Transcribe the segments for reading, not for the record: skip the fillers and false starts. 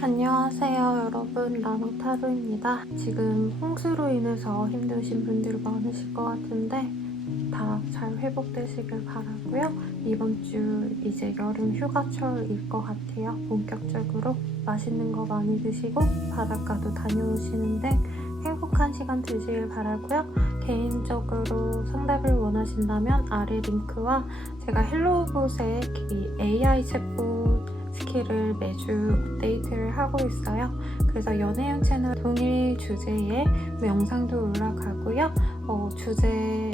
안녕하세요 여러분, 나노타로입니다. 지금 홍수로 인해서 힘드신 분들이 많으실 것 같은데 다 잘 회복되시길 바라고요. 이번 주 이제 여름 휴가철일 것 같아요. 본격적으로 맛있는 거 많이 드시고 바닷가도 다녀오시는데 행복한 시간 되시길 바라고요. 개인적으로 상담을 원하신다면 아래 링크와 제가 헬로봇의 AI 챗봇 스킬을 매주 업데이트를 하고 있어요. 그래서 연애운 채널 동일 주제의 영상도 올라가고요. 주제에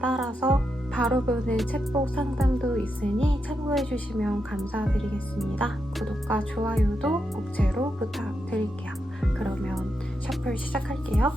따라서 바로 보는 챗봇 상담도 있으니 참고해주시면 감사드리겠습니다. 구독과 좋아요도 꼭제로 부탁드릴게요. 그러면 셔플 시작할게요.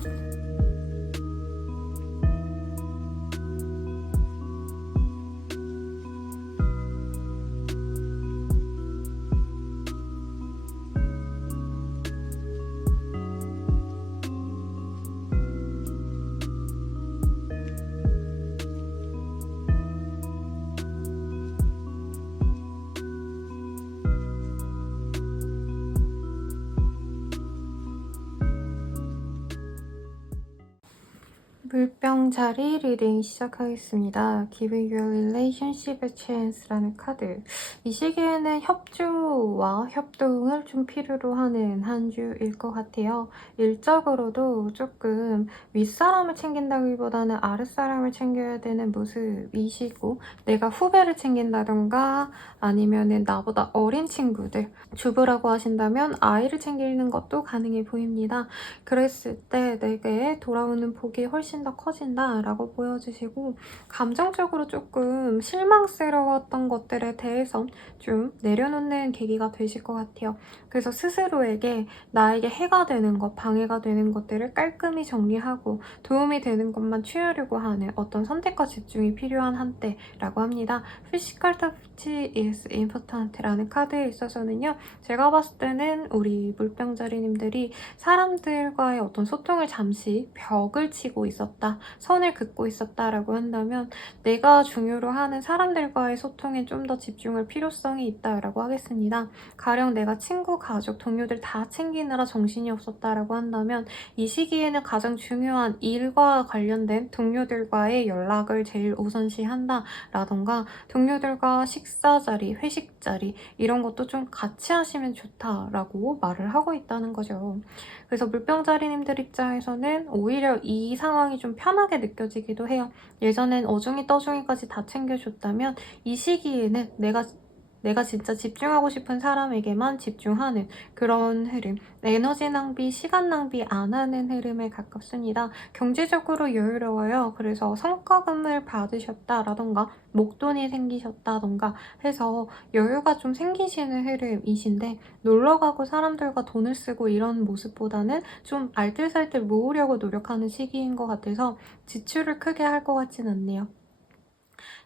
물병자리 리딩 시작하겠습니다. Giving your relationship a chance라는 카드. 이 시기에는 협조와 협동을 좀 필요로 하는 한 주일 것 같아요. 일적으로도 조금 윗사람을 챙긴다기보다는 아랫사람을 챙겨야 되는 모습이시고, 내가 후배를 챙긴다던가 아니면은 나보다 어린 친구들, 주부라고 하신다면 아이를 챙기는 것도 가능해 보입니다. 그랬을 때 내게 돌아오는 복이 훨씬 더 커진다 라고 보여주시고, 감정적으로 조금 실망스러웠던 것들에 대해서 좀 내려놓는 계기가 되실 것 같아요. 그래서 스스로에게 나에게 해가 되는 것, 방해가 되는 것들을 깔끔히 정리하고 도움이 되는 것만 취하려고 하는 어떤 선택과 집중이 필요한 한때라고 합니다. Physical touch is important라는 카드에 있어서는요, 제가 봤을 때는 우리 물병자리님들이 사람들과의 어떤 소통을 잠시 벽을 치고 있었다, 선을 긋고 있었다라고 한다면 내가 중요로 하는 사람들과의 소통에 좀 더 집중할 필요성이 있다라고 하겠습니다. 가령 내가 친구, 가족, 동료들 다 챙기느라 정신이 없었다라고 한다면 이 시기에는 가장 중요한 일과 관련된 동료들과의 연락을 제일 우선시한다 라던가, 동료들과 식사 자리, 회식 자리 이런 것도 좀 같이 하시면 좋다라고 말을 하고 있다는 거죠. 그래서 물병자리님들 입장에서는 오히려 이 상황이 좀 편하게 느껴지기도 해요. 예전엔 어중이 떠중이까지 다 챙겨줬다면 이 시기에는 내가 진짜 집중하고 싶은 사람에게만 집중하는 그런 흐름, 에너지 낭비, 시간 낭비 안 하는 흐름에 가깝습니다. 경제적으로 여유로워요. 그래서 성과금을 받으셨다라던가 목돈이 생기셨다던가 해서 여유가 좀 생기시는 흐름이신데, 놀러가고 사람들과 돈을 쓰고 이런 모습보다는 좀 알뜰살뜰 모으려고 노력하는 시기인 것 같아서 지출을 크게 할 것 같진 않네요.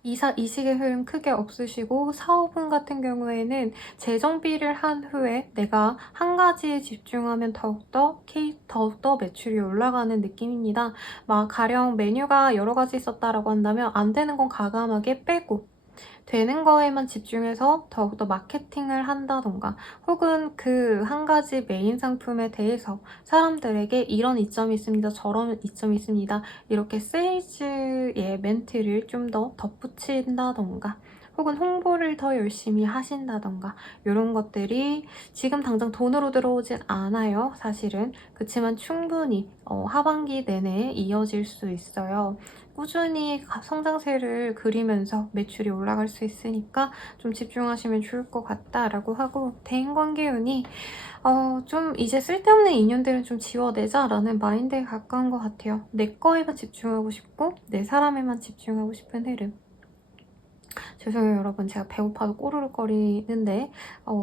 이식의 흐름 크게 없으시고, 사업운 같은 경우에는 재정비를 한 후에 내가 한 가지에 집중하면 더욱더 매출이 올라가는 느낌입니다. 가령 메뉴가 여러 가지 있었다라고 한다면 안 되는 건 과감하게 빼고 되는 거에만 집중해서 더욱더 마케팅을 한다던가, 혹은 그 한 가지 메인 상품에 대해서 사람들에게 이런 이점이 있습니다, 저런 이점이 있습니다, 이렇게 세일즈의 멘트를 좀 더 덧붙인다던가, 혹은 홍보를 더 열심히 하신다던가, 이런 것들이 지금 당장 돈으로 들어오진 않아요, 사실은. 그렇지만 충분히 하반기 내내 이어질 수 있어요. 꾸준히 성장세를 그리면서 매출이 올라갈 수 있으니까 좀 집중하시면 좋을 것 같다라고 하고, 대인관계 운이 좀 이제 쓸데없는 인연들은 좀 지워내자라는 마인드에 가까운 것 같아요. 내 거에만 집중하고 싶고 내 사람에만 집중하고 싶은 흐름. 죄송해요 여러분, 제가 배고파도 꼬르륵거리는데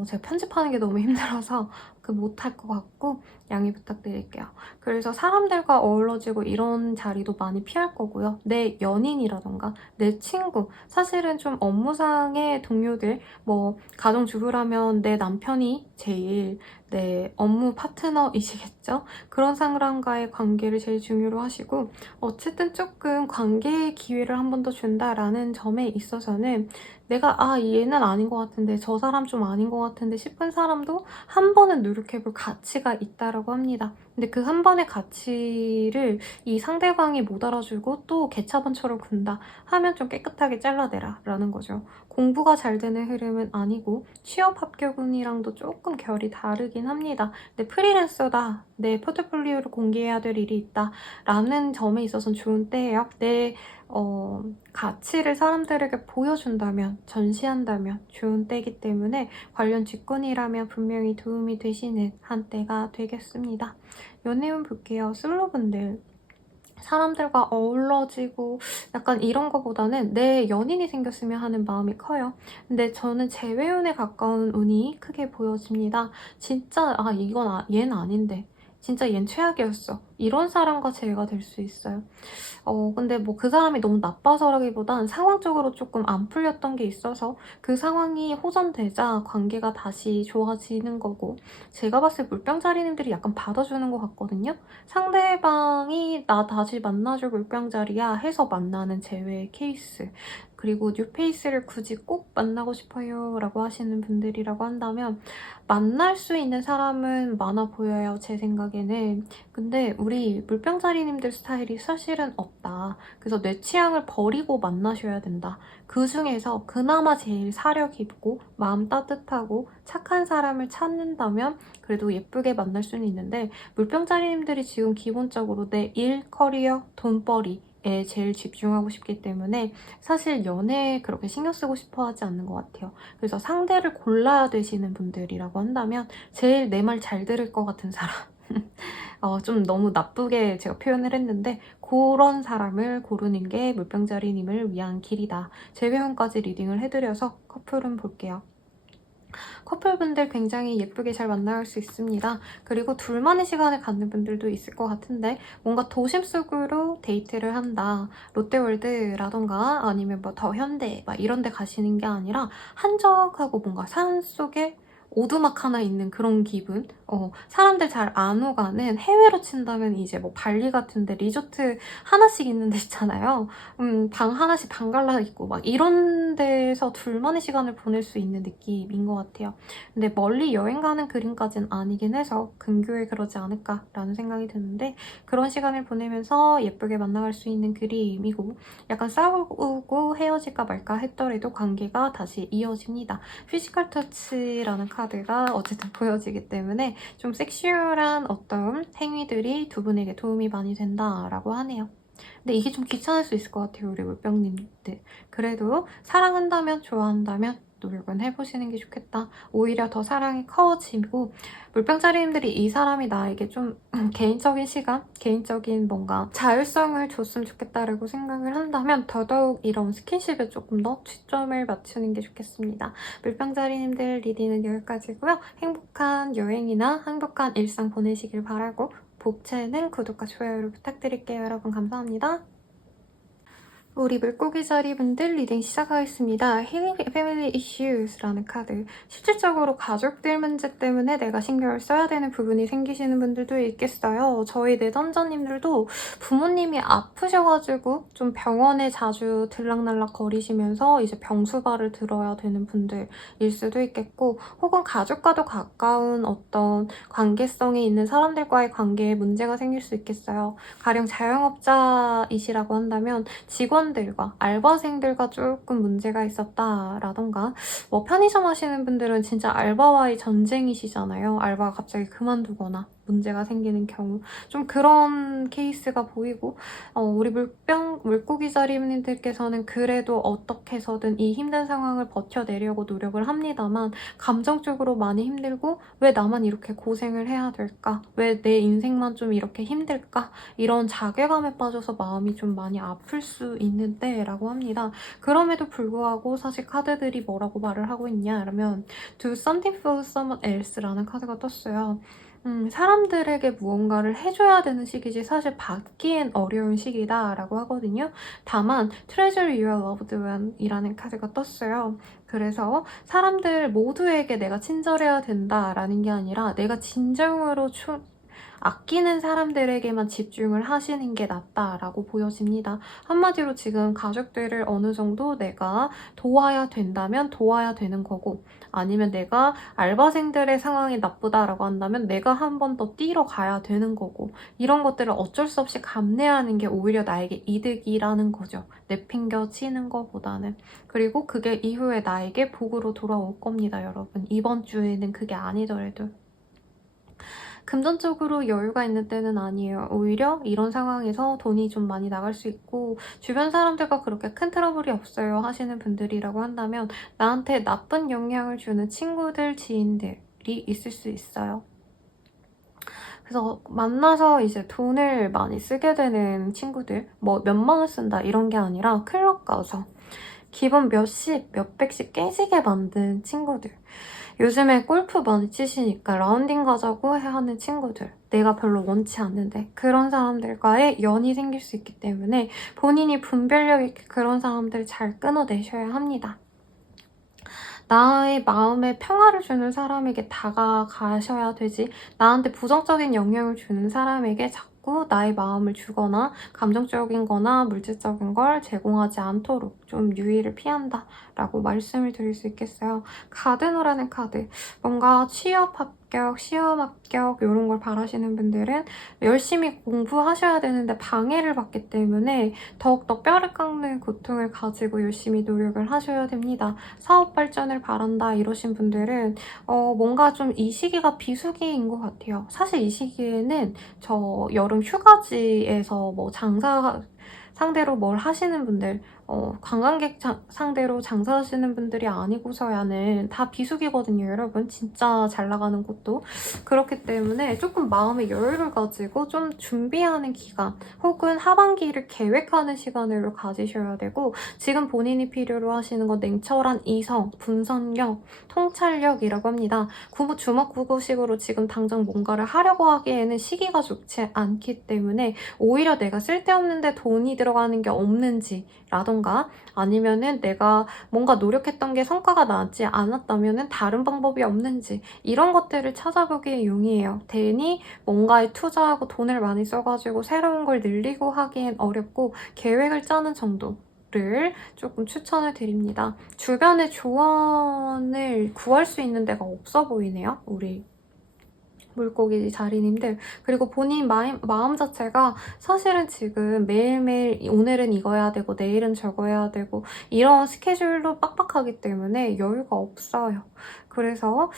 제가 편집하는 게 너무 힘들어서 못할 것 같고 양해 부탁드릴게요. 그래서 사람들과 어우러지고 이런 자리도 많이 피할 거고요. 내 연인이라던가 내 친구, 사실은 좀 업무상의 동료들, 가정주부라면 내 남편이 제일 내 업무 파트너이시겠죠? 그런 사람과의 관계를 제일 중요로 하시고, 어쨌든 조금 관계의 기회를 한 번 더 준다라는 점에 있어서는 내가 얘는 아닌 것 같은데 저 사람 좀 아닌 것 같은데 싶은 사람도 한 번은 노력해볼 가치가 있다라고 합니다. 근데 그 한 번의 가치를 이 상대방이 못 알아주고 또 개차반처럼 군다 하면 좀 깨끗하게 잘라내라 라는 거죠. 공부가 잘 되는 흐름은 아니고 취업 합격운이랑도 조금 결이 다르긴 합니다. 근데 프리랜서다, 내 포트폴리오를 공개해야 될 일이 있다 라는 점에 있어서는 좋은 때예요. 내 가치를 사람들에게 보여준다면, 전시한다면 좋은 때이기 때문에 관련 직군이라면 분명히 도움이 되시는 한때가 되겠습니다. 연애운 볼게요. 솔로분들. 사람들과 어우러지고 약간 이런 거보다는 내 연인이 생겼으면 하는 마음이 커요. 근데 저는 재회운에 가까운 운이 크게 보여집니다. 진짜 얘는 아닌데 진짜 얜 최악이었어. 이런 사람과 재회가 될 수 있어요. 근데 뭐 그 사람이 너무 나빠서라기보단 상황적으로 조금 안 풀렸던 게 있어서 그 상황이 호전되자 관계가 다시 좋아지는 거고, 제가 봤을 때 물병자리님들이 약간 받아주는 것 같거든요. 상대방이 나 다시 만나줄 물병자리야 해서 만나는 제외 케이스. 그리고 뉴페이스를 굳이 꼭 만나고 싶어요 라고 하시는 분들이라고 한다면 만날 수 있는 사람은 많아 보여요, 제 생각에는. 근데 우리 물병자리님들 스타일이 사실은 없다. 그래서 내 취향을 버리고 만나셔야 된다. 그 중에서 그나마 제일 사려 깊고 마음 따뜻하고 착한 사람을 찾는다면 그래도 예쁘게 만날 수는 있는데, 물병자리님들이 지금 기본적으로 내 일, 커리어, 돈벌이에 제일 집중하고 싶기 때문에 사실 연애에 그렇게 신경 쓰고 싶어 하지 않는 것 같아요. 그래서 상대를 골라야 되시는 분들이라고 한다면 제일 내 말 잘 들을 것 같은 사람. 좀 너무 나쁘게 제가 표현을 했는데 그런 사람을 고르는 게 물병자리님을 위한 길이다. 재회원까지 리딩을 해드려서 커플은 볼게요. 커플분들 굉장히 예쁘게 잘 만나갈 수 있습니다. 그리고 둘만의 시간을 갖는 분들도 있을 것 같은데 뭔가 도심 속으로 데이트를 한다. 롯데월드라던가 아니면 뭐 더 현대 막 이런 데 가시는 게 아니라 한적하고 뭔가 산속에 오두막 하나 있는 그런 기분? 사람들 잘 안 오가는, 해외로 친다면 이제 뭐 발리 같은데 리조트 하나씩 있는 데 있잖아요. 방 하나씩 방갈라 있고 막 이런 데서 둘만의 시간을 보낼 수 있는 느낌인 것 같아요. 근데 멀리 여행 가는 그림까지는 아니긴 해서 근교에 그러지 않을까라는 생각이 드는데 그런 시간을 보내면서 예쁘게 만나갈 수 있는 그림이고, 약간 싸우고 헤어질까 말까 했더라도 관계가 다시 이어집니다. 피지컬 터치라는 카드가 어쨌든 보여지기 때문에 좀 섹슈얼한 어떤 행위들이 두 분에게 도움이 많이 된다라고 하네요. 근데 이게 좀 귀찮을 수 있을 것 같아요, 우리 물병님들. 그래도 사랑한다면, 좋아한다면 노력은 해보시는 게 좋겠다. 오히려 더 사랑이 커지고, 물병자리님들이 이 사람이 나에게 좀 개인적인 시간, 개인적인 뭔가 자율성을 줬으면 좋겠다라고 생각을 한다면 더더욱 이런 스킨십에 조금 더 초점을 맞추는 게 좋겠습니다. 물병자리님들 리딩은 여기까지고요. 행복한 여행이나 행복한 일상 보내시길 바라고, 복채는 구독과 좋아요를 부탁드릴게요. 여러분 감사합니다. 우리 물고기 자리분들 리딩 시작하겠습니다. Healing Family Issues라는 카드. 실질적으로 가족들 문제 때문에 내가 신경을 써야 되는 부분이 생기시는 분들도 있겠어요. 저희 내담자님들도 부모님이 아프셔가지고 좀 병원에 자주 들락날락 거리시면서 이제 병수발을 들어야 되는 분들일 수도 있겠고, 혹은 가족과도 가까운 어떤 관계성이 있는 사람들과의 관계에 문제가 생길 수 있겠어요. 가령 자영업자이시라고 한다면 직원들과 알바생들과 조금 문제가 있었다라던가, 뭐 편의점 하시는 분들은 진짜 알바와의 전쟁이시잖아요. 알바가 갑자기 그만두거나 문제가 생기는 경우, 좀 그런 케이스가 보이고, 우리 물고기 자리님들께서는 그래도 어떻게 해서든 이 힘든 상황을 버텨내려고 노력을 합니다만 감정적으로 많이 힘들고, 왜 나만 이렇게 고생을 해야 될까? 왜 내 인생만 좀 이렇게 힘들까? 이런 자괴감에 빠져서 마음이 좀 많이 아플 수 있는데 라고 합니다. 그럼에도 불구하고 사실 카드들이 뭐라고 말을 하고 있냐 라면 Do something for someone else라는 카드가 떴어요. 사람들에게 무언가를 해줘야 되는 시기지 사실 받기엔 어려운 시기다 라고 하거든요. 다만 Treasure your loved one 이라는 카드가 떴어요. 그래서 사람들 모두에게 내가 친절해야 된다라는 게 아니라 내가 진정으로 아끼는 사람들에게만 집중을 하시는 게 낫다라고 보여집니다. 한마디로 지금 가족들을 어느 정도 내가 도와야 된다면 도와야 되는 거고, 아니면 내가 알바생들의 상황이 나쁘다라고 한다면 내가 한 번 더 뛰러 가야 되는 거고, 이런 것들을 어쩔 수 없이 감내하는 게 오히려 나에게 이득이라는 거죠. 내팽겨 치는 것보다는. 그리고 그게 이후에 나에게 복으로 돌아올 겁니다, 여러분. 이번 주에는 그게 아니더라도. 금전적으로 여유가 있는 때는 아니에요. 오히려 이런 상황에서 돈이 좀 많이 나갈 수 있고, 주변 사람들과 그렇게 큰 트러블이 없어요 하시는 분들이라고 한다면 나한테 나쁜 영향을 주는 친구들, 지인들이 있을 수 있어요. 그래서 만나서 이제 돈을 많이 쓰게 되는 친구들, 뭐 몇만 원 쓴다 이런 게 아니라 클럽 가서 기본 몇십, 몇백씩 깨지게 만든 친구들. 요즘에 골프 많이 치시니까 라운딩 가자고 하는 친구들. 내가 별로 원치 않는데 그런 사람들과의 연이 생길 수 있기 때문에 본인이 분별력 있게 그런 사람들 잘 끊어내셔야 합니다. 나의 마음에 평화를 주는 사람에게 다가가셔야 되지, 나한테 부정적인 영향을 주는 사람에게 자꾸 나의 마음을 주거나 감정적인 거나 물질적인 걸 제공하지 않도록 좀 유의를 피한다 라고 말씀을 드릴 수 있겠어요. 가드노라는 카드, 뭔가 취업 합격, 시험 합격 이런 걸 바라시는 분들은 열심히 공부하셔야 되는데 방해를 받기 때문에 더욱더 뼈를 깎는 고통을 가지고 열심히 노력을 하셔야 됩니다. 사업 발전을 바란다 이러신 분들은 뭔가 좀 이 시기가 비수기인 것 같아요. 사실 이 시기에는 저 여름 휴가지에서 뭐 장사 상대로 뭘 하시는 분들, 관광객 상대로 장사하시는 분들이 아니고서야는 다 비수기거든요, 여러분. 진짜 잘 나가는 곳도. 그렇기 때문에 조금 마음의 여유를 가지고 좀 준비하는 기간, 혹은 하반기를 계획하는 시간을 가지셔야 되고, 지금 본인이 필요로 하시는 건 냉철한 이성, 분석력, 통찰력이라고 합니다. 주먹구구식으로 지금 당장 뭔가를 하려고 하기에는 시기가 좋지 않기 때문에 오히려 내가 쓸데없는데 돈이 들어가는 게 없는지 라던가, 아니면은 내가 뭔가 노력했던 게 성과가 나지 않았다면은 다른 방법이 없는지, 이런 것들을 찾아보기에 용이해요. 괜히 뭔가에 투자하고 돈을 많이 써가지고 새로운 걸 늘리고 하기엔 어렵고 계획을 짜는 정도를 조금 추천을 드립니다. 주변에 조언을 구할 수 있는 데가 없어 보이네요, 우리 물고기 자리님들. 그리고 본인 마음 자체가 사실은 지금 매일매일 오늘은 이거 해야 되고 내일은 저거 해야 되고 이런 스케줄도 빡빡하기 때문에 여유가 없어요. 그래서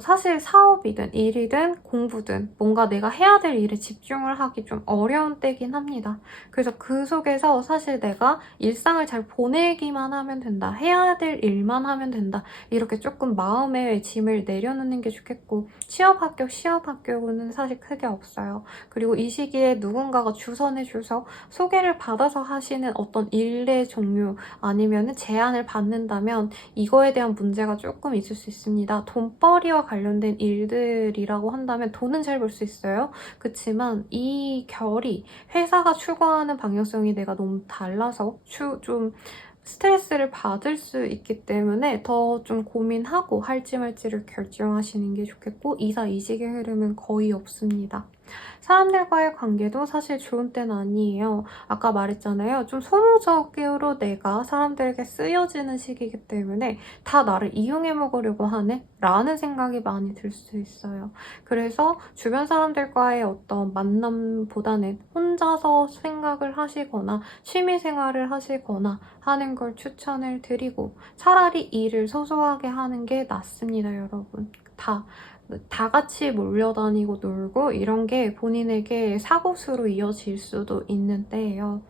사실 사업이든 일이든 공부든 뭔가 내가 해야 될 일에 집중을 하기 좀 어려운 때긴 합니다. 그래서 그 속에서 사실 내가 일상을 잘 보내기만 하면 된다, 해야 될 일만 하면 된다, 이렇게 조금 마음의 짐을 내려놓는 게 좋겠고, 취업 합격, 시험 합격은 사실 크게 없어요. 그리고 이 시기에 누군가가 주선해줘서 소개를 받아서 하시는 어떤 일의 종류 아니면 제안을 받는다면 이거에 대한 문제가 조금 있을 수 있습니다. 돈벌이와 관련된 일들이라고 한다면 돈은 잘 벌 수 있어요. 그렇지만 이 결이 회사가 추구하는 방향성이 내가 너무 달라서 좀 스트레스를 받을 수 있기 때문에 더 좀 고민하고 할지 말지를 결정하시는 게 좋겠고, 이직의 흐름은 거의 없습니다. 사람들과의 관계도 사실 좋은 때는 아니에요. 아까 말했잖아요. 좀 소모적으로 내가 사람들에게 쓰여지는 시기이기 때문에 다 나를 이용해 먹으려고 하네? 라는 생각이 많이 들 수 있어요. 그래서 주변 사람들과의 어떤 만남보다는 혼자서 생각을 하시거나 취미 생활을 하시거나 하는 걸 추천을 드리고, 차라리 일을 소소하게 하는 게 낫습니다, 여러분. 다 같이 몰려다니고 놀고 이런 게 본인에게 사고수로 이어질 수도 있는 때예요.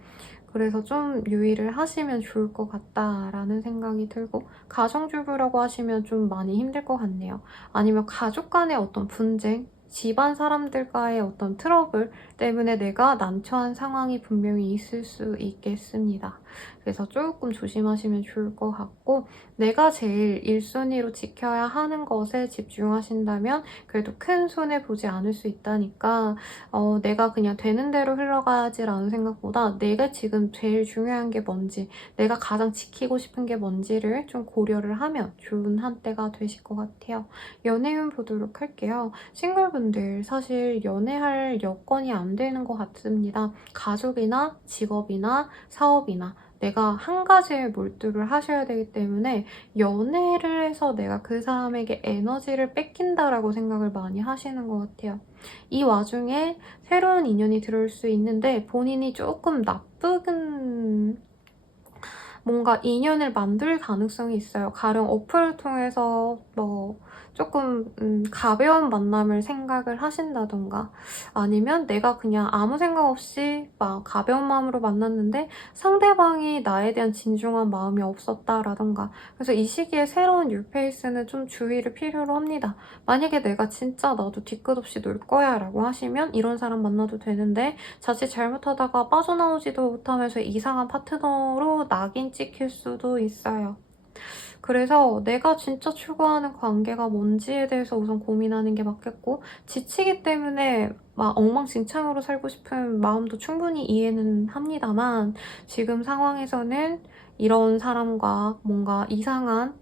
그래서 좀 유의를 하시면 좋을 것 같다라는 생각이 들고, 가정주부라고 하시면 좀 많이 힘들 것 같네요. 아니면 가족 간의 어떤 분쟁, 집안 사람들과의 어떤 트러블 때문에 내가 난처한 상황이 분명히 있을 수 있겠습니다. 그래서 조금 조심하시면 좋을 것 같고, 내가 제일 1순위로 지켜야 하는 것에 집중하신다면 그래도 큰 손해 보지 않을 수 있다니까 내가 그냥 되는 대로 흘러가야지라는 생각보다 내가 지금 제일 중요한 게 뭔지, 내가 가장 지키고 싶은 게 뭔지를 좀 고려를 하면 좋은 한때가 되실 것 같아요. 연애운 보도록 할게요. 싱글분들 사실 연애할 여건이 안 되는 것 같습니다. 가족이나 직업이나 사업이나 내가 한 가지에 몰두를 하셔야 되기 때문에 연애를 해서 내가 그 사람에게 에너지를 뺏긴다라고 생각을 많이 하시는 것 같아요. 이 와중에 새로운 인연이 들어올 수 있는데 본인이 조금 나쁜 뭔가 인연을 만들 가능성이 있어요. 가령 어플을 통해서 조금 가벼운 만남을 생각을 하신다던가, 아니면 내가 그냥 아무 생각 없이 막 가벼운 마음으로 만났는데 상대방이 나에 대한 진중한 마음이 없었다라던가. 그래서 이 시기에 새로운 뉴페이스는 좀 주의를 필요로 합니다. 만약에 내가 진짜 나도 뒤끝 없이 놀 거야 라고 하시면 이런 사람 만나도 되는데, 자칫 잘못하다가 빠져나오지도 못하면서 이상한 파트너로 낙인 찍힐 수도 있어요. 그래서 내가 진짜 추구하는 관계가 뭔지에 대해서 우선 고민하는 게 맞겠고, 지치기 때문에 막 엉망진창으로 살고 싶은 마음도 충분히 이해는 합니다만, 지금 상황에서는 이런 사람과 뭔가 이상한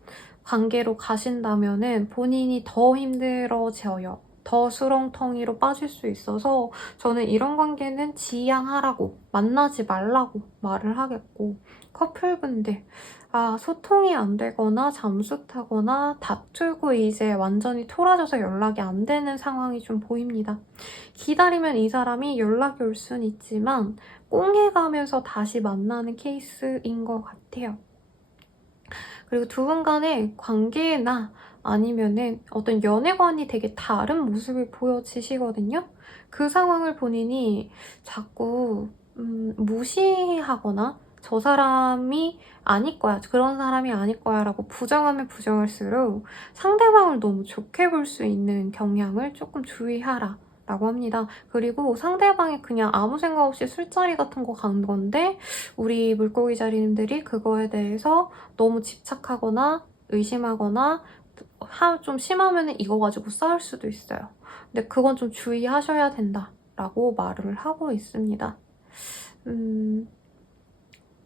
관계로 가신다면은 본인이 더 힘들어져요. 더 수렁텅이로 빠질 수 있어서 저는 이런 관계는 지양하라고, 만나지 말라고 말을 하겠고, 커플분들 소통이 안 되거나 잠수 타거나 다투고 이제 완전히 토라져서 연락이 안 되는 상황이 좀 보입니다. 기다리면 이 사람이 연락이 올 순 있지만 꽁해가면서 다시 만나는 케이스인 것 같아요. 그리고 두 분 간의 관계나 아니면은 어떤 연애관이 되게 다른 모습이 보여지시거든요. 그 상황을 본인이 자꾸 무시하거나 저 사람이 아닐 거야, 그런 사람이 아닐 거야 라고 부정하면 부정할수록 상대방을 너무 좋게 볼 수 있는 경향을 조금 주의하라 라고 합니다. 그리고 상대방이 그냥 아무 생각 없이 술자리 같은 거 간 건데 우리 물고기 자리님들이 그거에 대해서 너무 집착하거나 의심하거나 좀 심하면 이거 가지고 싸울 수도 있어요. 근데 그건 좀 주의하셔야 된다라고 말을 하고 있습니다.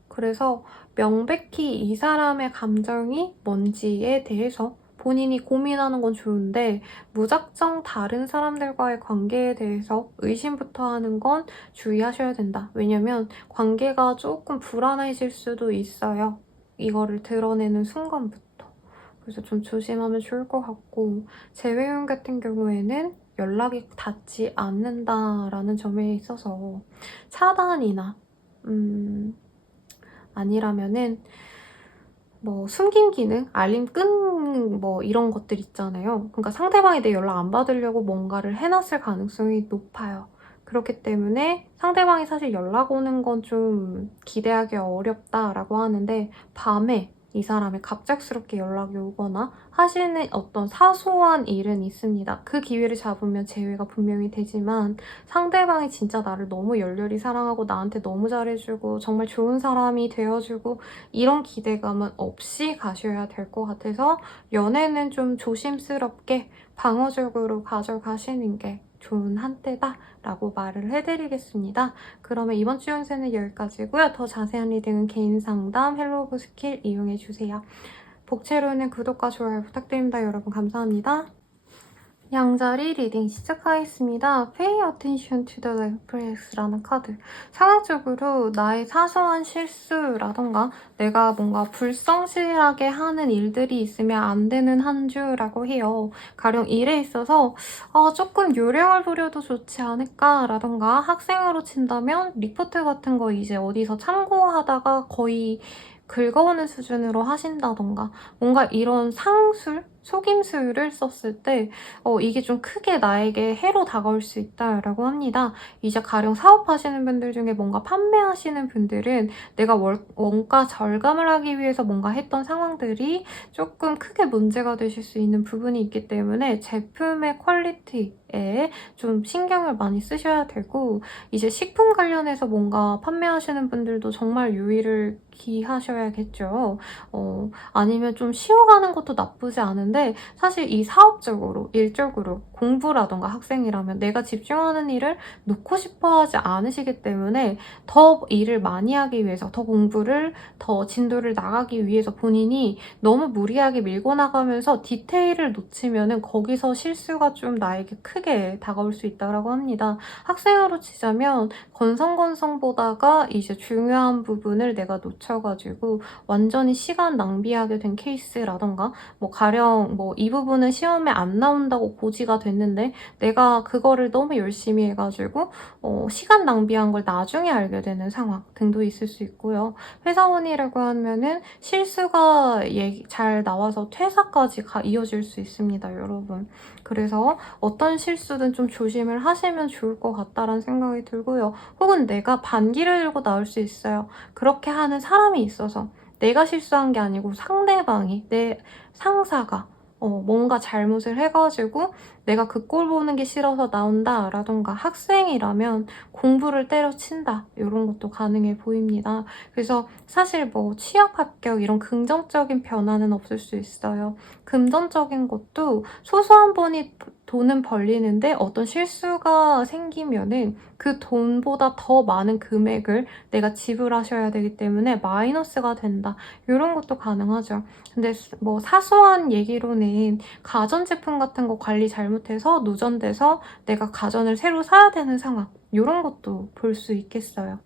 그래서 명백히 이 사람의 감정이 뭔지에 대해서 본인이 고민하는 건 좋은데 무작정 다른 사람들과의 관계에 대해서 의심부터 하는 건 주의하셔야 된다. 왜냐면 관계가 조금 불안해질 수도 있어요. 이거를 드러내는 순간부터. 그래서 좀 조심하면 좋을 것 같고, 재회용 같은 경우에는 연락이 닿지 않는다라는 점에 있어서 차단이나 아니라면은 숨김 기능, 알림 끈 이런 것들 있잖아요. 그러니까 상대방이 내 연락 안 받으려고 뭔가를 해놨을 가능성이 높아요. 그렇기 때문에 상대방이 사실 연락 오는 건 좀 기대하기 어렵다라고 하는데, 밤에 이 사람이 갑작스럽게 연락이 오거나 하시는 어떤 사소한 일은 있습니다. 그 기회를 잡으면 제외가 분명히 되지만 상대방이 진짜 나를 너무 열렬히 사랑하고 나한테 너무 잘해주고 정말 좋은 사람이 되어주고 이런 기대감은 없이 가셔야 될 것 같아서 연애는 좀 조심스럽게 방어적으로 가져가시는 게 좋은 한때다 라고 말을 해드리겠습니다. 그러면 이번 주 운세는 여기까지고요. 더 자세한 리딩은 개인 상담 헬로우 스킬 이용해주세요. 복채로는 구독과 좋아요 부탁드립니다. 여러분 감사합니다. 양자리 리딩 시작하겠습니다. Pay attention to the reflex라는 카드. 상황적으로 나의 사소한 실수라던가 내가 뭔가 불성실하게 하는 일들이 있으면 안 되는 한 주라고 해요. 가령 일에 있어서 조금 요령을 부려도 좋지 않을까라던가, 학생으로 친다면 리포트 같은 거 이제 어디서 참고하다가 거의 긁어오는 수준으로 하신다던가, 뭔가 이런 상술? 속임수를 썼을 때 이게 좀 크게 나에게 해로 다가올 수 있다라고 합니다. 이제 가령 사업하시는 분들 중에 뭔가 판매하시는 분들은 내가 원가 절감을 하기 위해서 뭔가 했던 상황들이 조금 크게 문제가 되실 수 있는 부분이 있기 때문에 제품의 퀄리티에 좀 신경을 많이 쓰셔야 되고, 이제 식품 관련해서 뭔가 판매하시는 분들도 정말 유의를 기하셔야겠죠. 아니면 좀 쉬어가는 것도 나쁘지 않은데, 사실 이 사업적으로, 일적으로 공부라던가 학생이라면 내가 집중하는 일을 놓고 싶어 하지 않으시기 때문에 더 일을 많이 하기 위해서, 더 공부를, 더 진도를 나가기 위해서 본인이 너무 무리하게 밀고 나가면서 디테일을 놓치면은 거기서 실수가 좀 나에게 크게 다가올 수 있다고 합니다. 학생으로 치자면 건성건성 보다가 이제 중요한 부분을 내가 놓쳐가지고 완전히 시간 낭비하게 된 케이스라던가, 뭐 가령 뭐 이 부분은 시험에 안 나온다고 고지가 됐는데 내가 그거를 너무 열심히 해가지고 시간 낭비한 걸 나중에 알게 되는 상황 등도 있을 수 있고요. 회사원이라고 하면은 실수가 잘 나와서 퇴사까지 이어질 수 있습니다, 여러분. 그래서 어떤 실수든 좀 조심을 하시면 좋을 것 같다라는 생각이 들고요. 혹은 내가 반기를 들고 나올 수 있어요. 그렇게 하는 사람이 있어서 내가 실수한 게 아니고 상대방이, 내 상사가 뭔가 잘못을 해가지고 내가 그 꼴 보는 게 싫어서 나온다 라던가, 학생이라면 공부를 때려친다 이런 것도 가능해 보입니다. 그래서 사실 뭐 취업 합격 이런 긍정적인 변화는 없을 수 있어요. 금전적인 것도 소소한 돈은 벌리는데 어떤 실수가 생기면은 그 돈보다 더 많은 금액을 내가 지불하셔야 되기 때문에 마이너스가 된다, 이런 것도 가능하죠. 근데 뭐 사소한 얘기로는 가전제품 같은 거 관리 잘못해서 누전돼서 내가 가전을 새로 사야 되는 상황, 이런 것도 볼 수 있겠어요.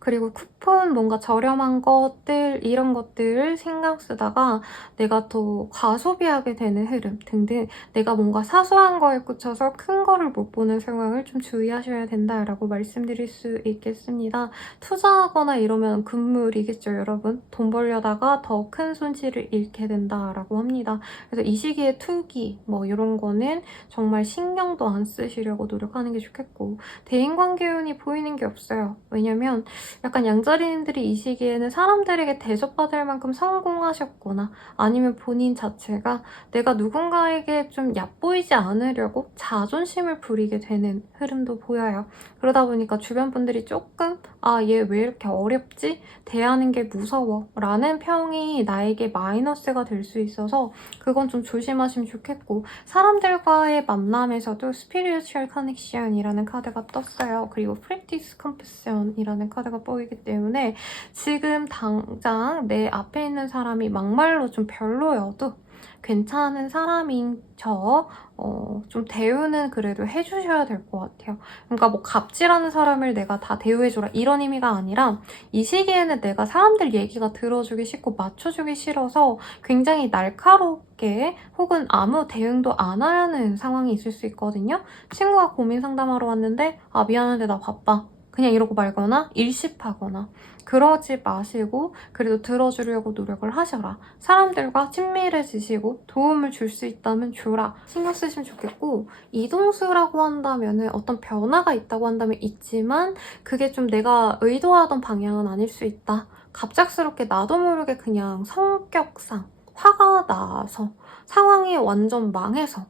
그리고 쿠폰, 뭔가 저렴한 것들, 이런 것들을 신경 쓰다가 내가 더 과소비하게 되는 흐름 등등, 내가 뭔가 사소한 거에 꽂혀서 큰 거를 못 보는 상황을 좀 주의하셔야 된다라고 말씀드릴 수 있겠습니다. 투자하거나 이러면 금물이겠죠, 여러분. 돈 벌려다가 더 큰 손실을 잃게 된다라고 합니다. 그래서 이 시기에 투기, 뭐 이런 거는 정말 신경도 안 쓰시려고 노력하는 게 좋겠고, 대인관계 운이 보이는 게 없어요. 왜냐면 약간 양자리님들이 이 시기에는 사람들에게 대접받을 만큼 성공하셨거나, 아니면 본인 자체가 내가 누군가에게 좀 얕보이지 않으려고 자존심을 부리게 되는 흐름도 보여요. 그러다 보니까 주변 분들이 조금 얘 왜 이렇게 어렵지? 대하는 게 무서워 라는 평이 나에게 마이너스가 될 수 있어서 그건 좀 조심하시면 좋겠고, 사람들과의 만남에서도 Spiritual Connection이라는 카드가 떴어요. 그리고 Practice Compassion이라는 카드가 보이기 때문에 지금 당장 내 앞에 있는 사람이 막말로 좀 별로여도 괜찮은 사람인 좀 대우는 그래도 해주셔야 될 것 같아요. 그러니까 뭐 갑질하는 사람을 내가 다 대우해줘라 이런 의미가 아니라, 이 시기에는 내가 사람들 얘기가 들어주기 싫고 맞춰주기 싫어서 굉장히 날카롭게 혹은 아무 대응도 안 하는 상황이 있을 수 있거든요. 친구가 고민 상담하러 왔는데 미안한데 나 바빠, 그냥 이러고 말거나 일십하거나 그러지 마시고 그래도 들어주려고 노력을 하셔라. 사람들과 친밀해지시고 도움을 줄 수 있다면 줘라. 신경 쓰시면 좋겠고, 이동수라고 한다면 어떤 변화가 있다고 한다면 있지만 그게 좀 내가 의도하던 방향은 아닐 수 있다. 갑작스럽게 나도 모르게 그냥 성격상 화가 나서 상황이 완전 망해서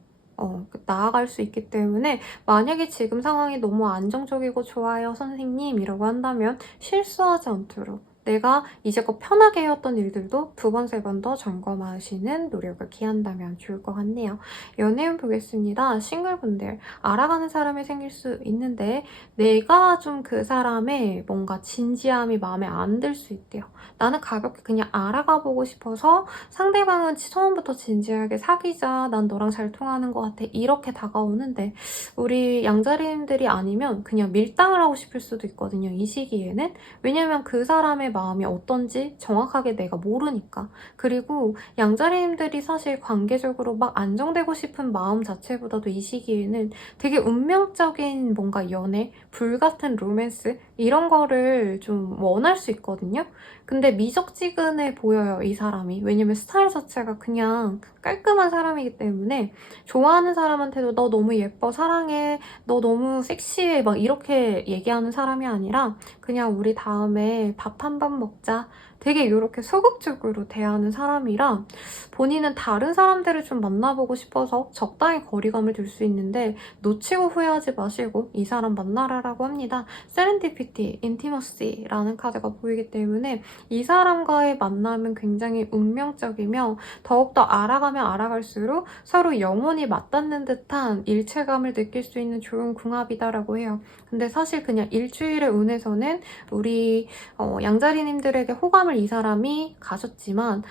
나아갈 수 있기 때문에, 만약에 지금 상황이 너무 안정적이고 좋아요 선생님이라고 한다면 실수하지 않도록 내가 이제껏 편하게 해왔던 일들도 두 번, 세 번 더 점검하시는 노력을 기한다면 좋을 것 같네요. 연애운 보겠습니다. 싱글분들, 알아가는 사람이 생길 수 있는데 내가 좀 그 사람의 뭔가 진지함이 마음에 안 들 수 있대요. 나는 가볍게 그냥 알아가 보고 싶어서 상대방은 처음부터 진지하게 사귀자, 난 너랑 잘 통하는 것 같아, 이렇게 다가오는데, 우리 양자리님들이 아니면 그냥 밀당을 하고 싶을 수도 있거든요, 이 시기에는. 왜냐면 그 사람의 마음이 어떤지 정확하게 내가 모르니까. 그리고 양자리님들이 사실 관계적으로 막 안정되고 싶은 마음 자체보다도 이 시기에는 되게 운명적인 뭔가 연애, 불같은 로맨스 이런 거를 좀 원할 수 있거든요. 근데 미적지근해 보여요, 이 사람이. 왜냐면 스타일 자체가 그냥 깔끔한 사람이기 때문에 좋아하는 사람한테도 너 너무 예뻐, 사랑해, 너 너무 섹시해 막 이렇게 얘기하는 사람이 아니라 그냥 우리 다음에 밥 한 번 먹자. 되게 이렇게 소극적으로 대하는 사람이라 본인은 다른 사람들을 좀 만나보고 싶어서 적당히 거리감을 둘 수 있는데 놓치고 후회하지 마시고 이 사람 만나라라고 합니다. 세렌디피티, 인티머시라는 카드가 보이기 때문에 이 사람과의 만남은 굉장히 운명적이며 더욱더 알아가면 알아갈수록 서로 영혼이 맞닿는 듯한 일체감을 느낄 수 있는 좋은 궁합이다라고 해요. 근데 사실 그냥 일주일의 운에서는 우리 양자리님들에게 호감을 이 사람이 가졌지만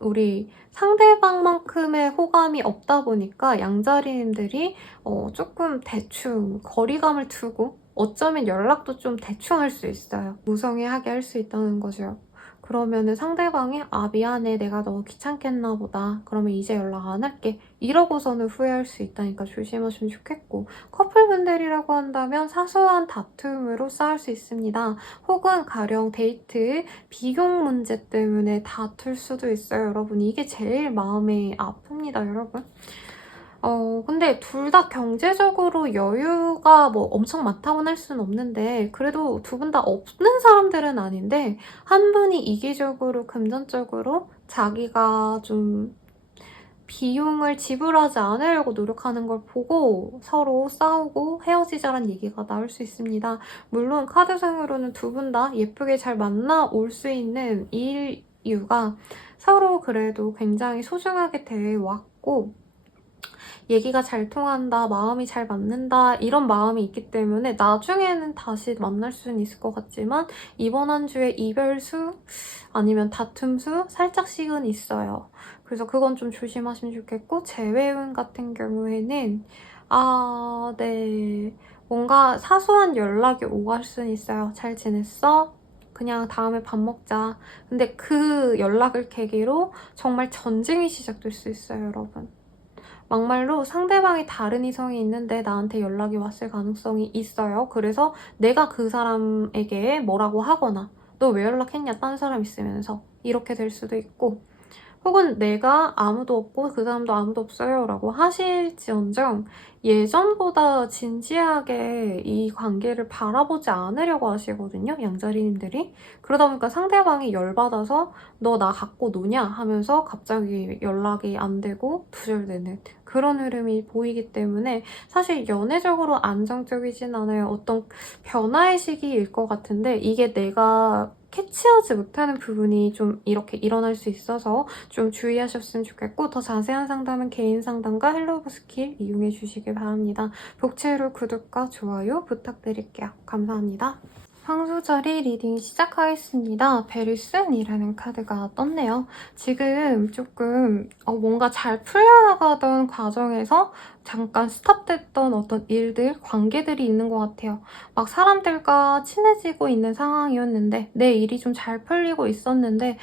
우리 상대방만큼의 호감이 없다 보니까 양자리님들이 조금 대충 거리감을 두고 어쩌면 연락도 좀 대충 할 수 있어요. 무성의하게 할 수 있다는 거죠. 그러면은 상대방이 미안해 내가 너 귀찮겠나 보다 그러면 이제 연락 안 할게 이러고서는 후회할 수 있다니까 조심하시면 좋겠고 커플분들이라고 한다면 사소한 다툼으로 싸울 수 있습니다. 혹은 가령 데이트 비용 문제 때문에 다툴 수도 있어요, 여러분. 이게 제일 마음이 아픕니다, 여러분. 근데 둘 다 경제적으로 여유가 뭐 엄청 많다고는 할 수는 없는데 그래도 두 분 다 없는 사람들은 아닌데 한 분이 이기적으로 금전적으로 자기가 좀 비용을 지불하지 않으려고 노력하는 걸 보고 서로 싸우고 헤어지자란 얘기가 나올 수 있습니다. 물론 카드상으로는 두 분 다 예쁘게 잘 만나 올 수 있는 이유가 서로 그래도 굉장히 소중하게 대해왔고 얘기가 잘 통한다, 마음이 잘 맞는다 이런 마음이 있기 때문에 나중에는 다시 만날 수는 있을 것 같지만 이번 한 주에 이별수 아니면 다툼수 살짝씩은 있어요. 그래서 그건 좀 조심하시면 좋겠고 재회운 같은 경우에는 네 뭔가 사소한 연락이 오갈 수는 있어요. 잘 지냈어? 그냥 다음에 밥 먹자. 근데 그 연락을 계기로 정말 전쟁이 시작될 수 있어요, 여러분. 막말로 상대방이 다른 이성이 있는데 나한테 연락이 왔을 가능성이 있어요. 그래서 내가 그 사람에게 뭐라고 하거나 너 왜 연락했냐 딴 사람 있으면서 이렇게 될 수도 있고 혹은 내가 아무도 없고 그 사람도 아무도 없어요 라고 하실지언정 예전보다 진지하게 이 관계를 바라보지 않으려고 하시거든요, 양자리님들이. 그러다 보니까 상대방이 열받아서 너 나 갖고 노냐 하면서 갑자기 연락이 안 되고 두절되는 그런 흐름이 보이기 때문에 사실 연애적으로 안정적이진 않아요. 어떤 변화의 시기일 것 같은데 이게 내가 캐치하지 못하는 부분이 좀 이렇게 일어날 수 있어서 좀 주의하셨으면 좋겠고 더 자세한 상담은 개인 상담과 헬로브 스킬 이용해 주시길 바랍니다. 복채로 구독과 좋아요 부탁드릴게요. 감사합니다. 황소자리 리딩 시작하겠습니다. 베리슨이라는 카드가 떴네요. 지금 조금 뭔가 잘 풀려나가던 과정에서 잠깐 스탑됐던 어떤 일들, 관계들이 있는 것 같아요. 막 사람들과 친해지고 있는 상황이었는데 내 일이 좀 잘 풀리고 있었는데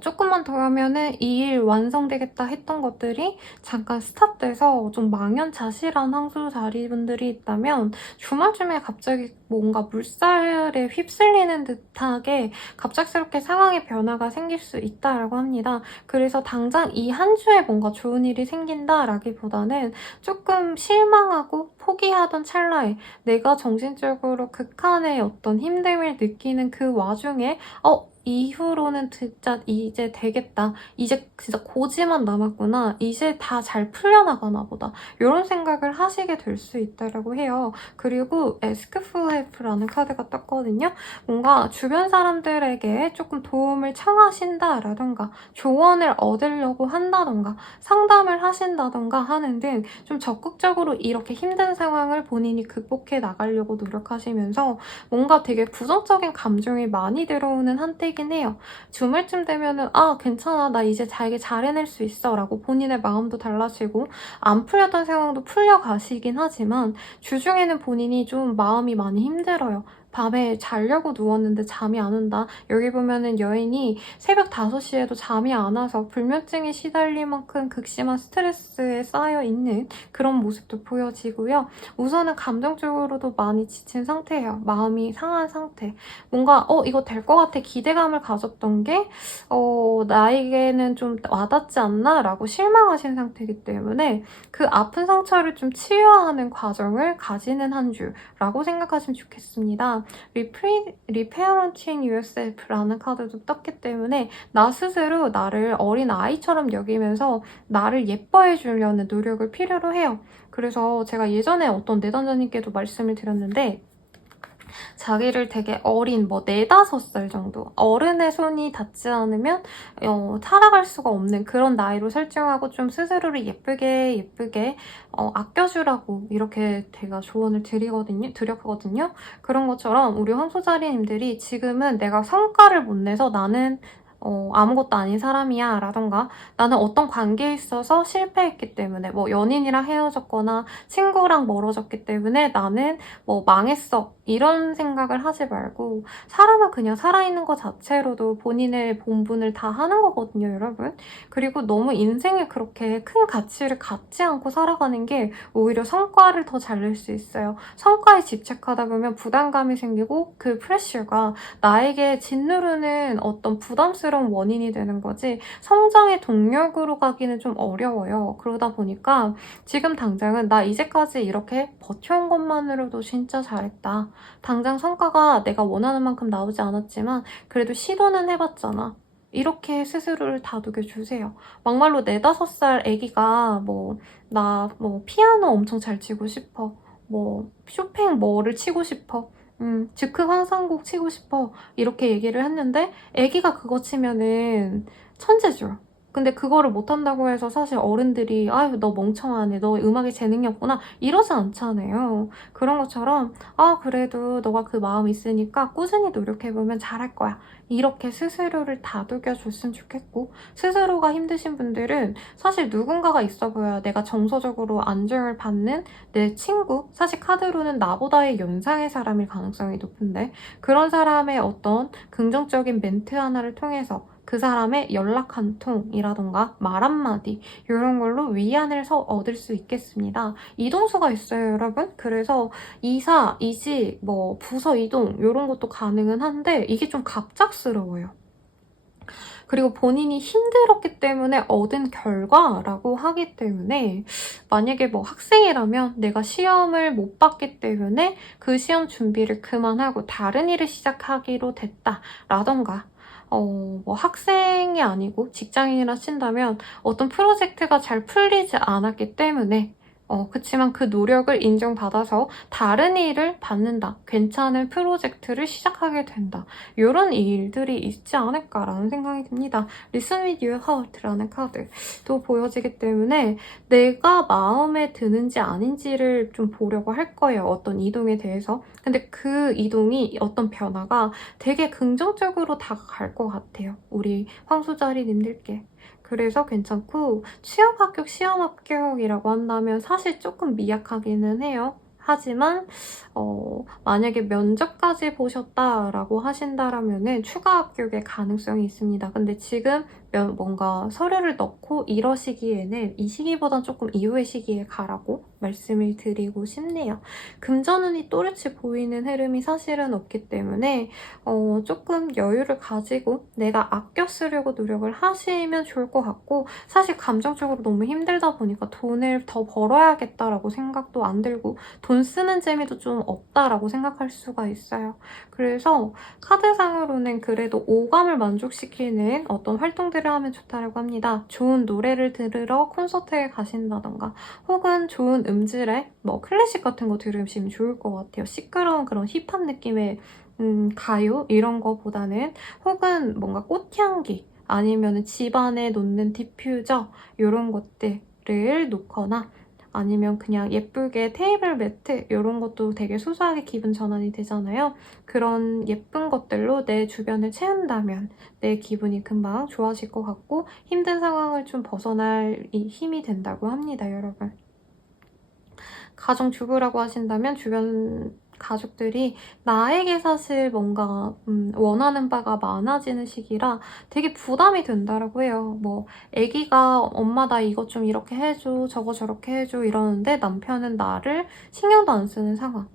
조금만 더 하면은 이 일 완성되겠다 했던 것들이 잠깐 스탑돼서 좀 망연자실한 황소자리분들이 있다면 주말쯤에 갑자기 뭔가 물살에 휩쓸리는 듯하게 갑작스럽게 상황의 변화가 생길 수 있다라고 합니다. 그래서 당장 이 한 주에 뭔가 좋은 일이 생긴다라기보다는 조금 실망하고 포기하던 찰나에 내가 정신적으로 극한의 어떤 힘듦을 느끼는 그 와중에 이후로는 진짜 이제 되겠다. 이제 진짜 고지만 남았구나. 이제 다 잘 풀려나가나 보다. 이런 생각을 하시게 될 수 있다고 해요. 그리고 에스크프헬프라는 카드가 떴거든요. 뭔가 주변 사람들에게 조금 도움을 청하신다라던가 조언을 얻으려고 한다던가 상담을 하신다던가 하는 등 좀 적극적으로 이렇게 힘든 상황을 본인이 극복해 나가려고 노력하시면서 뭔가 되게 부정적인 감정이 많이 들어오는 한때이긴 해요. 주말쯤 되면은 괜찮아 나 이제 자기 잘 해낼 수 있어 라고 본인의 마음도 달라지고 안 풀렸던 상황도 풀려가시긴 하지만 주중에는 본인이 좀 마음이 많이 힘들어요. 밤에 자려고 누웠는데 잠이 안 온다. 여기 보면은 여인이 새벽 5시에도 잠이 안 와서 불면증에 시달릴 만큼 극심한 스트레스에 쌓여 있는 그런 모습도 보여지고요. 우선은 감정적으로도 많이 지친 상태예요. 마음이 상한 상태. 뭔가 이거 될 것 같아 기대감을 가졌던 게 나에게는 좀 와닿지 않나? 라고 실망하신 상태이기 때문에 그 아픈 상처를 좀 치유하는 과정을 가지는 한 주라고 생각하시면 좋겠습니다. Reparenting Yourself라는 카드도 떴기 때문에 나 스스로 나를 어린 아이처럼 여기면서 나를 예뻐해 주려는 노력을 필요로 해요. 그래서 제가 예전에 어떤 내담자님께도 말씀을 드렸는데 자기를 되게 어린 4~5살 정도 어른의 손이 닿지 않으면 살아갈 수가 없는 그런 나이로 설정하고 좀 스스로를 예쁘게 아껴주라고 이렇게 제가 조언을 드렸거든요. 그런 것처럼 우리 황소자리님들이 지금은 내가 성과를 못 내서 나는 아무것도 아닌 사람이야 라던가 나는 어떤 관계에 있어서 실패했기 때문에 연인이랑 헤어졌거나 친구랑 멀어졌기 때문에 나는 망했어 이런 생각을 하지 말고 사람은 그냥 살아있는 것 자체로도 본인의 본분을 다 하는 거거든요, 여러분. 그리고 너무 인생에 그렇게 큰 가치를 갖지 않고 살아가는 게 오히려 성과를 더 잘 낼 수 있어요. 성과에 집착하다 보면 부담감이 생기고 그 프레셔가 나에게 짓누르는 어떤 부담스러운 원인이 되는 거지 성장의 동력으로 가기는 좀 어려워요. 그러다 보니까 지금 당장은 나 이제까지 이렇게 버텨온 것만으로도 진짜 잘했다. 당장 성과가 내가 원하는 만큼 나오지 않았지만 그래도 시도는 해봤잖아. 이렇게 스스로를 다독여주세요. 막말로 4~5살 애기가 나 피아노 엄청 잘 치고 싶어. 쇼팽 뭐를 치고 싶어. 즉흥 환상곡 치고 싶어. 이렇게 얘기를 했는데 애기가 그거 치면은 천재죠. 근데 그거를 못한다고 해서 사실 어른들이 아유 너 멍청하네. 너 음악에 재능이 없구나. 이러지 않잖아요. 그런 것처럼 그래도 너가 그 마음 있으니까 꾸준히 노력해보면 잘할 거야. 이렇게 스스로를 다독여줬으면 좋겠고 스스로가 힘드신 분들은 사실 누군가가 있어 보여야 내가 정서적으로 안정을 받는 내 친구, 사실 카드로는 나보다의 연상의 사람일 가능성이 높은데 그런 사람의 어떤 긍정적인 멘트 하나를 통해서 그 사람의 연락 한 통이라던가 말 한마디 이런 걸로 위안을 얻을 수 있겠습니다. 이동수가 있어요, 여러분. 그래서 이사, 이직, 부서 이동 이런 것도 가능은 한데 이게 좀 갑작스러워요. 그리고 본인이 힘들었기 때문에 얻은 결과라고 하기 때문에 만약에 학생이라면 내가 시험을 못 봤기 때문에 그 시험 준비를 그만하고 다른 일을 시작하기로 됐다라던가 학생이 아니고 직장인이라 친다면 어떤 프로젝트가 잘 풀리지 않았기 때문에 그치만 그 노력을 인정받아서 다른 일을 받는다. 괜찮은 프로젝트를 시작하게 된다. 이런 일들이 있지 않을까라는 생각이 듭니다. Listen with your heart라는 카드도 보여지기 때문에 내가 마음에 드는지 아닌지를 좀 보려고 할 거예요. 어떤 이동에 대해서. 근데 그 이동이 어떤 변화가 되게 긍정적으로 다가갈 것 같아요. 우리 황소자리님들께. 그래서 괜찮고 취업 합격, 시험 합격이라고 한다면 사실 조금 미약하기는 해요. 하지만 만약에 면접까지 보셨다라고 하신다라면 추가 합격의 가능성이 있습니다. 근데 지금 뭔가 서류를 넣고 이러시기에는 이 시기보단 조금 이후의 시기에 가라고 말씀을 드리고 싶네요. 금전운이 또렷이 보이는 흐름이 사실은 없기 때문에 조금 여유를 가지고 내가 아껴 쓰려고 노력을 하시면 좋을 것 같고 사실 감정적으로 너무 힘들다 보니까 돈을 더 벌어야겠다라고 생각도 안 들고 돈 쓰는 재미도 좀 없다라고 생각할 수가 있어요. 그래서 카드상으로는 그래도 오감을 만족시키는 어떤 활동들을 하면 좋다고 합니다. 좋은 노래를 들으러 콘서트에 가신다던가 혹은 좋은 음질의 클래식 같은 거 들으시면 좋을 것 같아요. 시끄러운 그런 힙한 느낌의 가요 이런 거보다는 혹은 뭔가 꽃향기 아니면 집안에 놓는 디퓨저 이런 것들을 놓거나 아니면 그냥 예쁘게 테이블 매트 이런 것도 되게 소소하게 기분 전환이 되잖아요. 그런 예쁜 것들로 내 주변을 채운다면 내 기분이 금방 좋아질 것 같고 힘든 상황을 좀 벗어날 힘이 된다고 합니다, 여러분. 가정주부라고 하신다면 주변 가족들이 나에게 사실 뭔가 원하는 바가 많아지는 시기라 되게 부담이 된다라고 해요. 뭐 애기가 엄마 나 이것 좀 이렇게 해줘 저거 저렇게 해줘 이러는데 남편은 나를 신경도 안 쓰는 상황.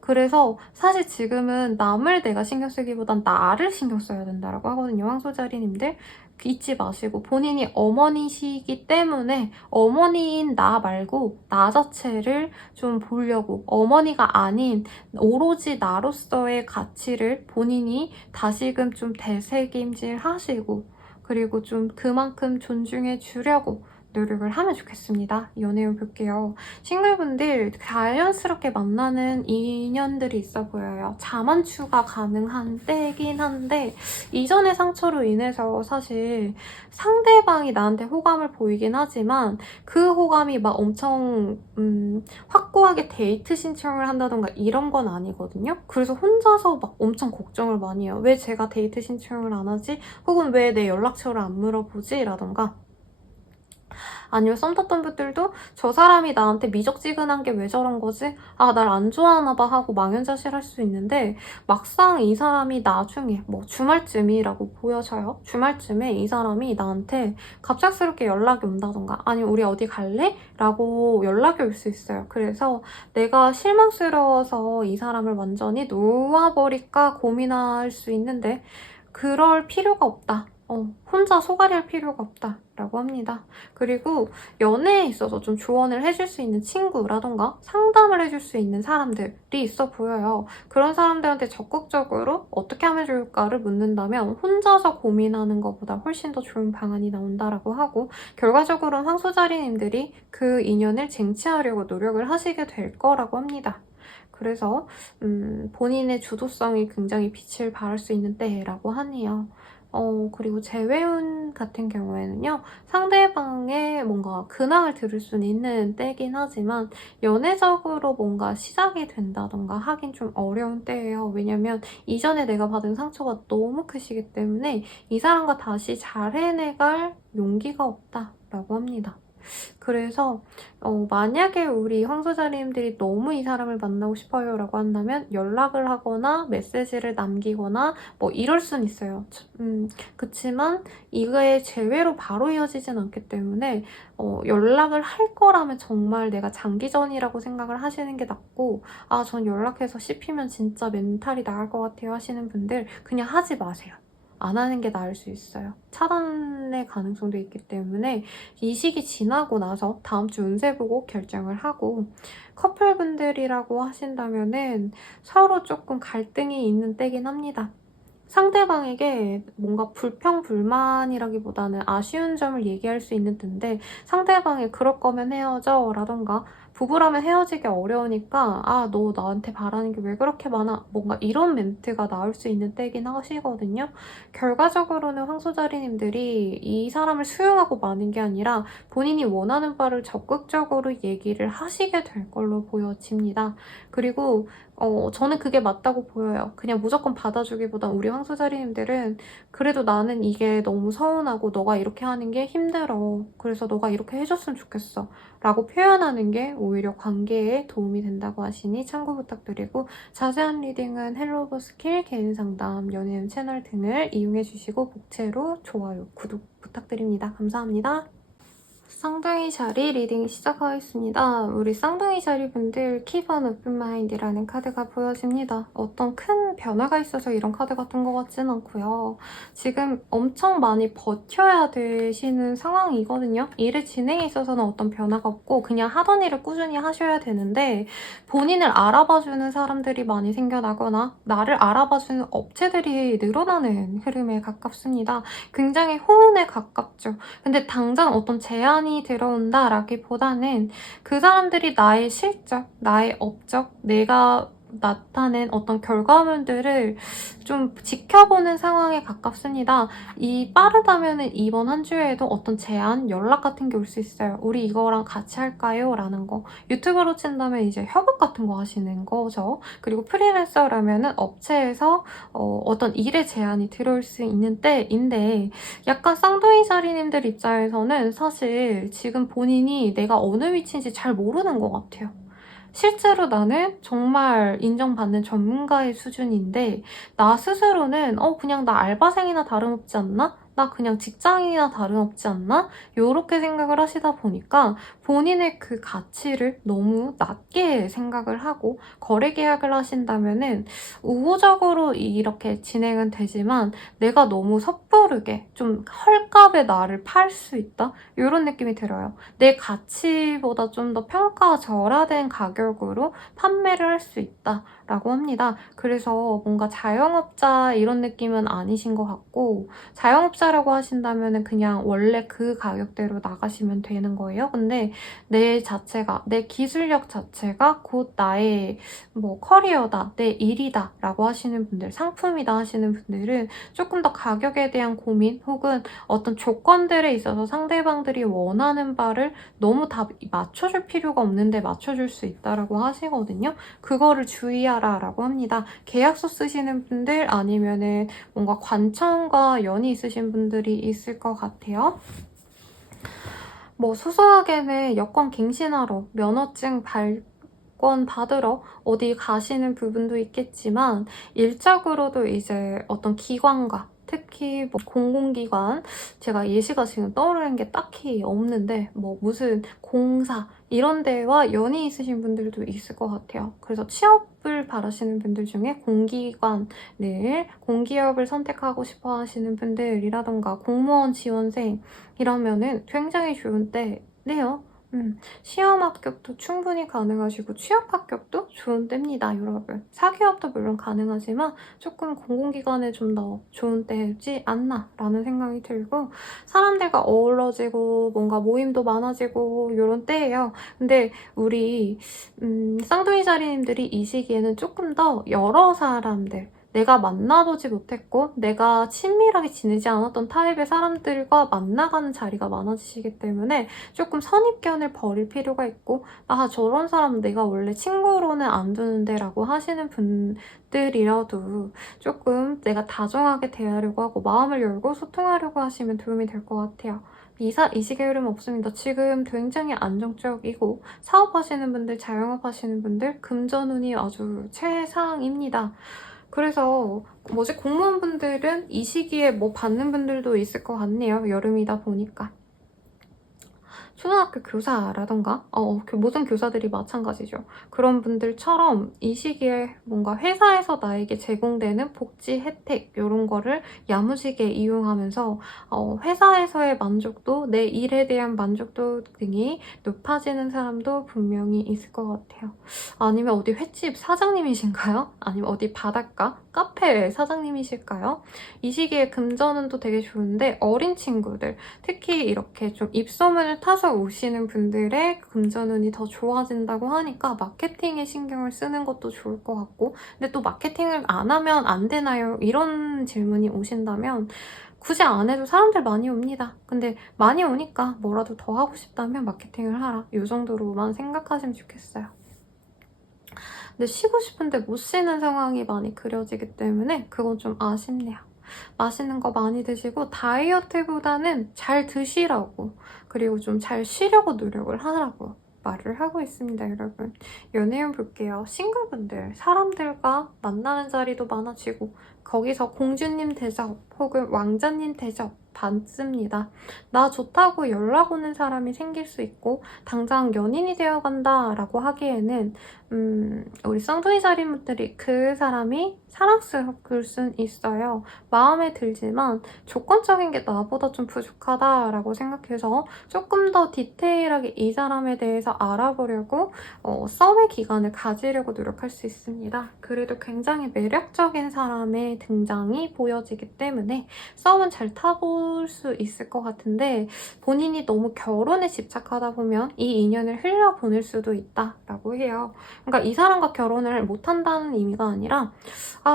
그래서 사실 지금은 남을 내가 신경 쓰기보단 나를 신경 써야 된다라고 하거든요. 황소자리님들. 잊지 마시고 본인이 어머니시기 때문에 어머니인 나 말고 나 자체를 좀 보려고 어머니가 아닌 오로지 나로서의 가치를 본인이 다시금 좀 되새김질 하시고 그리고 좀 그만큼 존중해 주려고 노력을 하면 좋겠습니다. 연애운 볼게요. 싱글분들 자연스럽게 만나는 인연들이 있어 보여요. 자만추가 가능한 때긴 한데 이전의 상처로 인해서 사실 상대방이 나한테 호감을 보이긴 하지만 그 호감이 막 엄청 확고하게 데이트 신청을 한다던가 이런 건 아니거든요. 그래서 혼자서 막 엄청 걱정을 많이 해요. 왜 제가 데이트 신청을 안 하지? 혹은 왜 내 연락처를 안 물어보지? 라던가 아니면 썸 탔던 분들도 저 사람이 나한테 미적지근한 게 왜 저런 거지? 아, 날 안 좋아하나 봐 하고 망연자실할 수 있는데 막상 이 사람이 나중에 뭐 주말쯤이라고 보여져요. 주말쯤에 이 사람이 나한테 갑작스럽게 연락이 온다던가 아니면 우리 어디 갈래? 라고 연락이 올 수 있어요. 그래서 내가 실망스러워서 이 사람을 완전히 놓아버릴까 고민할 수 있는데 그럴 필요가 없다. 혼자 소갈이할 필요가 없다라고 합니다. 그리고 연애에 있어서 좀 조언을 해줄 수 있는 친구라던가 상담을 해줄 수 있는 사람들이 있어 보여요. 그런 사람들한테 적극적으로 어떻게 하면 좋을까를 묻는다면 혼자서 고민하는 것보다 훨씬 더 좋은 방안이 나온다라고 하고 결과적으로는 황소자리님들이 그 인연을 쟁취하려고 노력을 하시게 될 거라고 합니다. 그래서 본인의 주도성이 굉장히 빛을 발할 수 있는 때라고 하네요. 그리고 재회운 같은 경우에는요, 상대방의 뭔가 근황을 들을 수는 있는 때긴 하지만, 연애적으로 뭔가 시작이 된다던가 하긴 좀 어려운 때예요. 왜냐면 이전에 내가 받은 상처가 너무 크시기 때문에 이 사람과 다시 잘 해내갈 용기가 없다라고 합니다. 그래서 만약에 우리 황소자리님들이 너무 이 사람을 만나고 싶어요 라고 한다면 연락을 하거나 메시지를 남기거나 뭐 이럴 순 있어요. 그치만 이거의 제외로 바로 이어지진 않기 때문에 연락을 할 거라면 정말 내가 장기전이라고 생각을 하시는 게 낫고 아, 전 연락해서 씹히면 진짜 멘탈이 나갈 것 같아요 하시는 분들 그냥 하지 마세요. 안 하는 게 나을 수 있어요. 차단의 가능성도 있기 때문에 이 시기 지나고 나서 다음 주 운세 보고 결정을 하고 커플분들이라고 하신다면은 서로 조금 갈등이 있는 때긴 합니다. 상대방에게 뭔가 불평불만이라기보다는 아쉬운 점을 얘기할 수 있는 텐데 상대방이 그럴 거면 헤어져 라던가 부부라면 헤어지기 어려우니까 아, 너 나한테 바라는 게 왜 그렇게 많아? 뭔가 이런 멘트가 나올 수 있는 때긴 하시거든요. 결과적으로는 황소자리님들이 이 사람을 수용하고 마는 게 아니라 본인이 원하는 바를 적극적으로 얘기를 하시게 될 걸로 보여집니다. 그리고 저는 그게 맞다고 보여요. 그냥 무조건 받아주기보단 우리 황소자리님들은 그래도 나는 이게 너무 서운하고 너가 이렇게 하는 게 힘들어. 그래서 너가 이렇게 해줬으면 좋겠어. 라고 표현하는 게 오히려 관계에 도움이 된다고 하시니 참고 부탁드리고 자세한 리딩은 헬로버 스킬, 개인상담, 연예인 채널 등을 이용해주시고 복채로 좋아요, 구독 부탁드립니다. 감사합니다. 쌍둥이 자리 리딩 시작하겠습니다. 우리 쌍둥이 자리 분들 Keep an Open Mind이라는 카드가 보여집니다. 어떤 큰 변화가 있어서 이런 카드 같은 것 같진 않고요. 지금 엄청 많이 버텨야 되시는 상황이거든요. 일의 진행에 있어서는 어떤 변화가 없고 그냥 하던 일을 꾸준히 하셔야 되는데 본인을 알아봐주는 사람들이 많이 생겨나거나 나를 알아봐주는 업체들이 늘어나는 흐름에 가깝습니다. 굉장히 호응에 가깝죠. 근데 당장 어떤 제안이 들어온다라기보다는 그 사람들이 나의 실적, 나의 업적, 내가 나타낸 어떤 결과물들을 좀 지켜보는 상황에 가깝습니다. 빠르다면은 이번 한 주에도 어떤 제안, 연락 같은 게 올 수 있어요. 우리 이거랑 같이 할까요? 라는 거. 유튜브로 친다면 이제 협업 같은 거 하시는 거죠. 그리고 프리랜서라면은 업체에서 어떤 일의 제안이 들어올 수 있는 때인데 약간 쌍둥이 자리님들 입장에서는 사실 지금 본인이 내가 어느 위치인지 잘 모르는 것 같아요. 실제로 나는 정말 인정받는 전문가의 수준인데 나 스스로는 그냥 나 알바생이나 다름없지 않나? 나 그냥 직장인이나 다름없지 않나? 요렇게 생각을 하시다 보니까 본인의 그 가치를 너무 낮게 생각을 하고 거래 계약을 하신다면은 우호적으로 이렇게 진행은 되지만 내가 너무 섣부르게 좀 헐값에 나를 팔 수 있다? 이런 느낌이 들어요. 내 가치보다 좀 더 평가절하된 가격으로 판매를 할 수 있다라고 합니다. 그래서 뭔가 자영업자 이런 느낌은 아니신 것 같고 자영업자라고 하신다면 그냥 원래 그 가격대로 나가시면 되는 거예요. 근데 내 자체가, 내 기술력 자체가 곧 나의 뭐 커리어다, 내 일이다 라고 하시는 분들, 상품이다 하시는 분들은 조금 더 가격에 대한 고민 혹은 어떤 조건들에 있어서 상대방들이 원하는 바를 너무 다 맞춰줄 필요가 없는데 맞춰줄 수 있다라고 하시거든요. 그거를 주의하라 라고 합니다. 계약서 쓰시는 분들 아니면은 뭔가 관청과 연이 있으신 분들이 있을 것 같아요. 뭐 소소하게는 여권 갱신하러, 면허증 발권 받으러 어디 가시는 부분도 있겠지만 일적으로도 이제 어떤 기관과 특히 뭐 공공기관, 제가 예시가 지금 떠오르는 게 딱히 없는데 뭐 무슨 공사 이런 데와 연이 있으신 분들도 있을 것 같아요. 그래서 취업을 바라시는 분들 중에 공기관을, 공기업을 선택하고 싶어 하시는 분들이라던가 공무원 지원생 이러면은 굉장히 좋은 때네요. 시험 합격도 충분히 가능하시고 취업 합격도 좋은 때입니다, 여러분. 사기업도 물론 가능하지만 조금 공공기관에 좀 더 좋은 때지 않나 라는 생각이 들고 사람들과 어우러지고 뭔가 모임도 많아지고 이런 때예요. 근데 우리 쌍둥이 자리님들이 이 시기에는 조금 더 여러 사람들, 내가 만나보지 못했고 내가 친밀하게 지내지 않았던 타입의 사람들과 만나가는 자리가 많아지시기 때문에 조금 선입견을 버릴 필요가 있고 저런 사람 내가 원래 친구로는 안 두는데 라고 하시는 분들이라도 조금 내가 다정하게 대하려고 하고 마음을 열고 소통하려고 하시면 도움이 될 것 같아요. 이 시기의 흐름 없습니다. 지금 굉장히 안정적이고 사업하시는 분들, 자영업하시는 분들 금전운이 아주 최상입니다. 그래서 공무원분들은 이 시기에 뭐 받는 분들도 있을 것 같네요. 여름이다 보니까. 초등학교 교사라던가 모든 교사들이 마찬가지죠. 그런 분들처럼 이 시기에 뭔가 회사에서 나에게 제공되는 복지 혜택 이런 거를 야무지게 이용하면서 회사에서의 만족도, 내 일에 대한 만족도 등이 높아지는 사람도 분명히 있을 것 같아요. 아니면 어디 횟집 사장님이신가요? 아니면 어디 바닷가, 카페 사장님이실까요? 이 시기에 금전운도 되게 좋은데 어린 친구들, 특히 이렇게 좀 입소문을 타서 오시는 분들의 금전운이 더 좋아진다고 하니까 마케팅에 신경을 쓰는 것도 좋을 것 같고 근데 또 마케팅을 안 하면 안 되나요? 이런 질문이 오신다면 굳이 안 해도 사람들 많이 옵니다. 근데 많이 오니까 뭐라도 더 하고 싶다면 마케팅을 하라. 이 정도로만 생각하시면 좋겠어요. 근데 쉬고 싶은데 못 쉬는 상황이 많이 그려지기 때문에 그건 좀 아쉽네요. 맛있는 거 많이 드시고 다이어트보다는 잘 드시라고 그리고 좀 잘 쉬려고 노력을 하라고 말을 하고 있습니다, 여러분. 연애운 볼게요. 싱글분들, 사람들과 만나는 자리도 많아지고 거기서 공주님 대접 혹은 왕자님 대접 받습니다. 나 좋다고 연락 오는 사람이 생길 수 있고 당장 연인이 되어간다 라고 하기에는 우리 쌍둥이 자리분들이 그 사람이 사랑스러울 순 있어요. 마음에 들지만 조건적인 게 나보다 좀 부족하다라고 생각해서 조금 더 디테일하게 이 사람에 대해서 알아보려고 썸의 기간을 가지려고 노력할 수 있습니다. 그래도 굉장히 매력적인 사람의 등장이 보여지기 때문에 썸은 잘 타볼 수 있을 것 같은데 본인이 너무 결혼에 집착하다 보면 이 인연을 흘려보낼 수도 있다라고 해요. 그러니까 이 사람과 결혼을 못한다는 의미가 아니라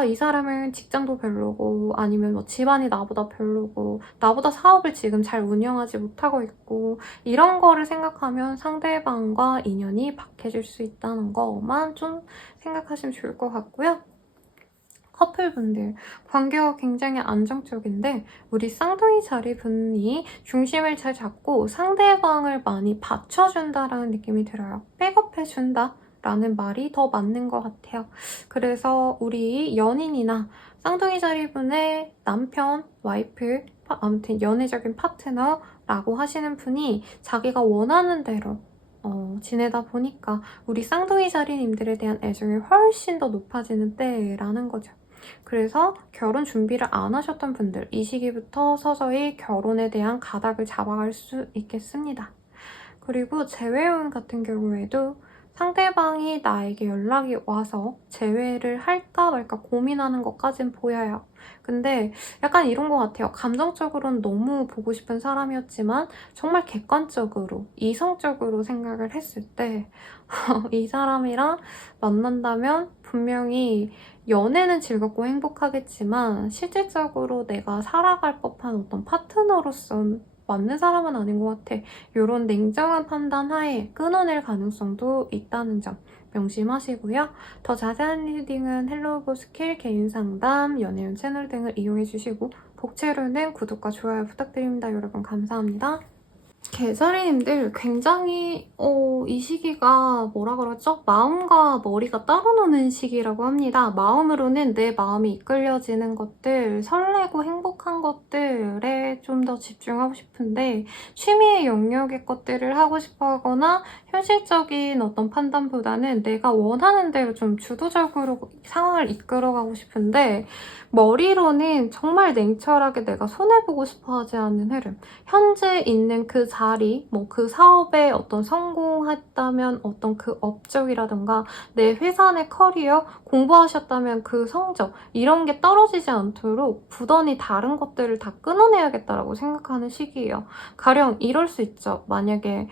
이 사람은 직장도 별로고 아니면 뭐 집안이 나보다 별로고 나보다 사업을 지금 잘 운영하지 못하고 있고 이런 거를 생각하면 상대방과 인연이 박해질 수 있다는 것만 좀 생각하시면 좋을 것 같고요. 커플분들, 관계가 굉장히 안정적인데 우리 쌍둥이 자리분이 중심을 잘 잡고 상대방을 많이 받쳐준다라는 느낌이 들어요. 백업해준다 라는 말이 더 맞는 것 같아요. 그래서 우리 연인이나 쌍둥이 자리분의 남편, 와이프, 아무튼 연애적인 파트너라고 하시는 분이 자기가 원하는 대로 지내다 보니까 우리 쌍둥이 자리님들에 대한 애정이 훨씬 더 높아지는 때라는 거죠. 그래서 결혼 준비를 안 하셨던 분들, 이 시기부터 서서히 결혼에 대한 가닥을 잡아갈 수 있겠습니다. 그리고 재회운 같은 경우에도 상대방이 나에게 연락이 와서 재회를 할까 말까 고민하는 것까진 보여요. 근데 약간 이런 것 같아요. 감정적으로는 너무 보고 싶은 사람이었지만 정말 객관적으로, 이성적으로 생각을 했을 때 이 사람이랑 만난다면 분명히 연애는 즐겁고 행복하겠지만 실질적으로 내가 살아갈 법한 어떤 파트너로서 맞는 사람은 아닌 것 같아. 이런 냉정한 판단 하에 끊어낼 가능성도 있다는 점 명심하시고요. 더 자세한 리딩은 헬로우 스킬 개인 상담, 연애운 채널 등을 이용해주시고 복채로는 구독과 좋아요 부탁드립니다. 여러분 감사합니다. 개자리님들 굉장히 이 시기가 뭐라 그러죠? 마음과 머리가 따로 노는 시기라고 합니다. 마음으로는 내 마음이 이끌려지는 것들, 설레고 행복한 것들에 좀 더 집중하고 싶은데 취미의 영역의 것들을 하고 싶어 하거나 현실적인 어떤 판단보다는 내가 원하는 대로 좀 주도적으로 상황을 이끌어가고 싶은데 머리로는 정말 냉철하게 내가 손해보고 싶어 하지 않는 흐름. 현재 있는 그 자리, 뭐 그 사업에 어떤 성공했다면 어떤 그 업적이라든가 내 회사 내 커리어, 공부하셨다면 그 성적 이런 게 떨어지지 않도록 부단히 다른 것들을 다 끊어내야겠다라고 생각하는 시기예요. 가령 이럴 수 있죠. 만약에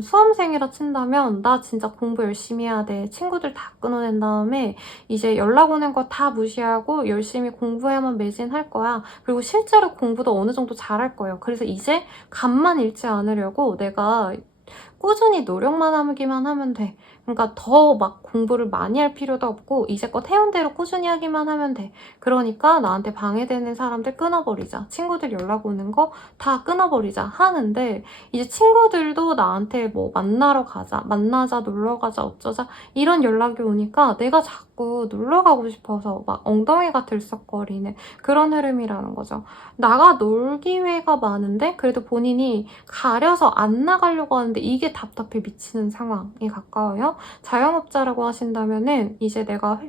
수험생이라 친다면 나 진짜 공부 열심히 해야 돼. 친구들 다 끊어낸 다음에 이제 연락 오는 거 다 무시하고 열심히 공부해야만 매진할 거야. 그리고 실제로 공부도 어느 정도 잘할 거예요. 그래서 이제 감만 잃지 않으려고 내가 꾸준히 노력만 하기만 하면 돼. 그러니까 더 막 공부를 많이 할 필요도 없고 이제껏 해온 대로 꾸준히 하기만 하면 돼. 그러니까 나한테 방해되는 사람들 끊어버리자. 친구들 연락 오는 거 다 끊어버리자 하는데 이제 친구들도 나한테 뭐 만나러 가자, 만나자, 놀러 가자, 어쩌자 이런 연락이 오니까 내가 자꾸 놀러 가고 싶어서 막 엉덩이가 들썩거리는 그런 흐름이라는 거죠. 나가 놀 기회가 많은데 그래도 본인이 가려서 안 나가려고 하는데 이게 답답해 미치는 상황에 가까워요. 자영업자라고 하신다면은 이제 내가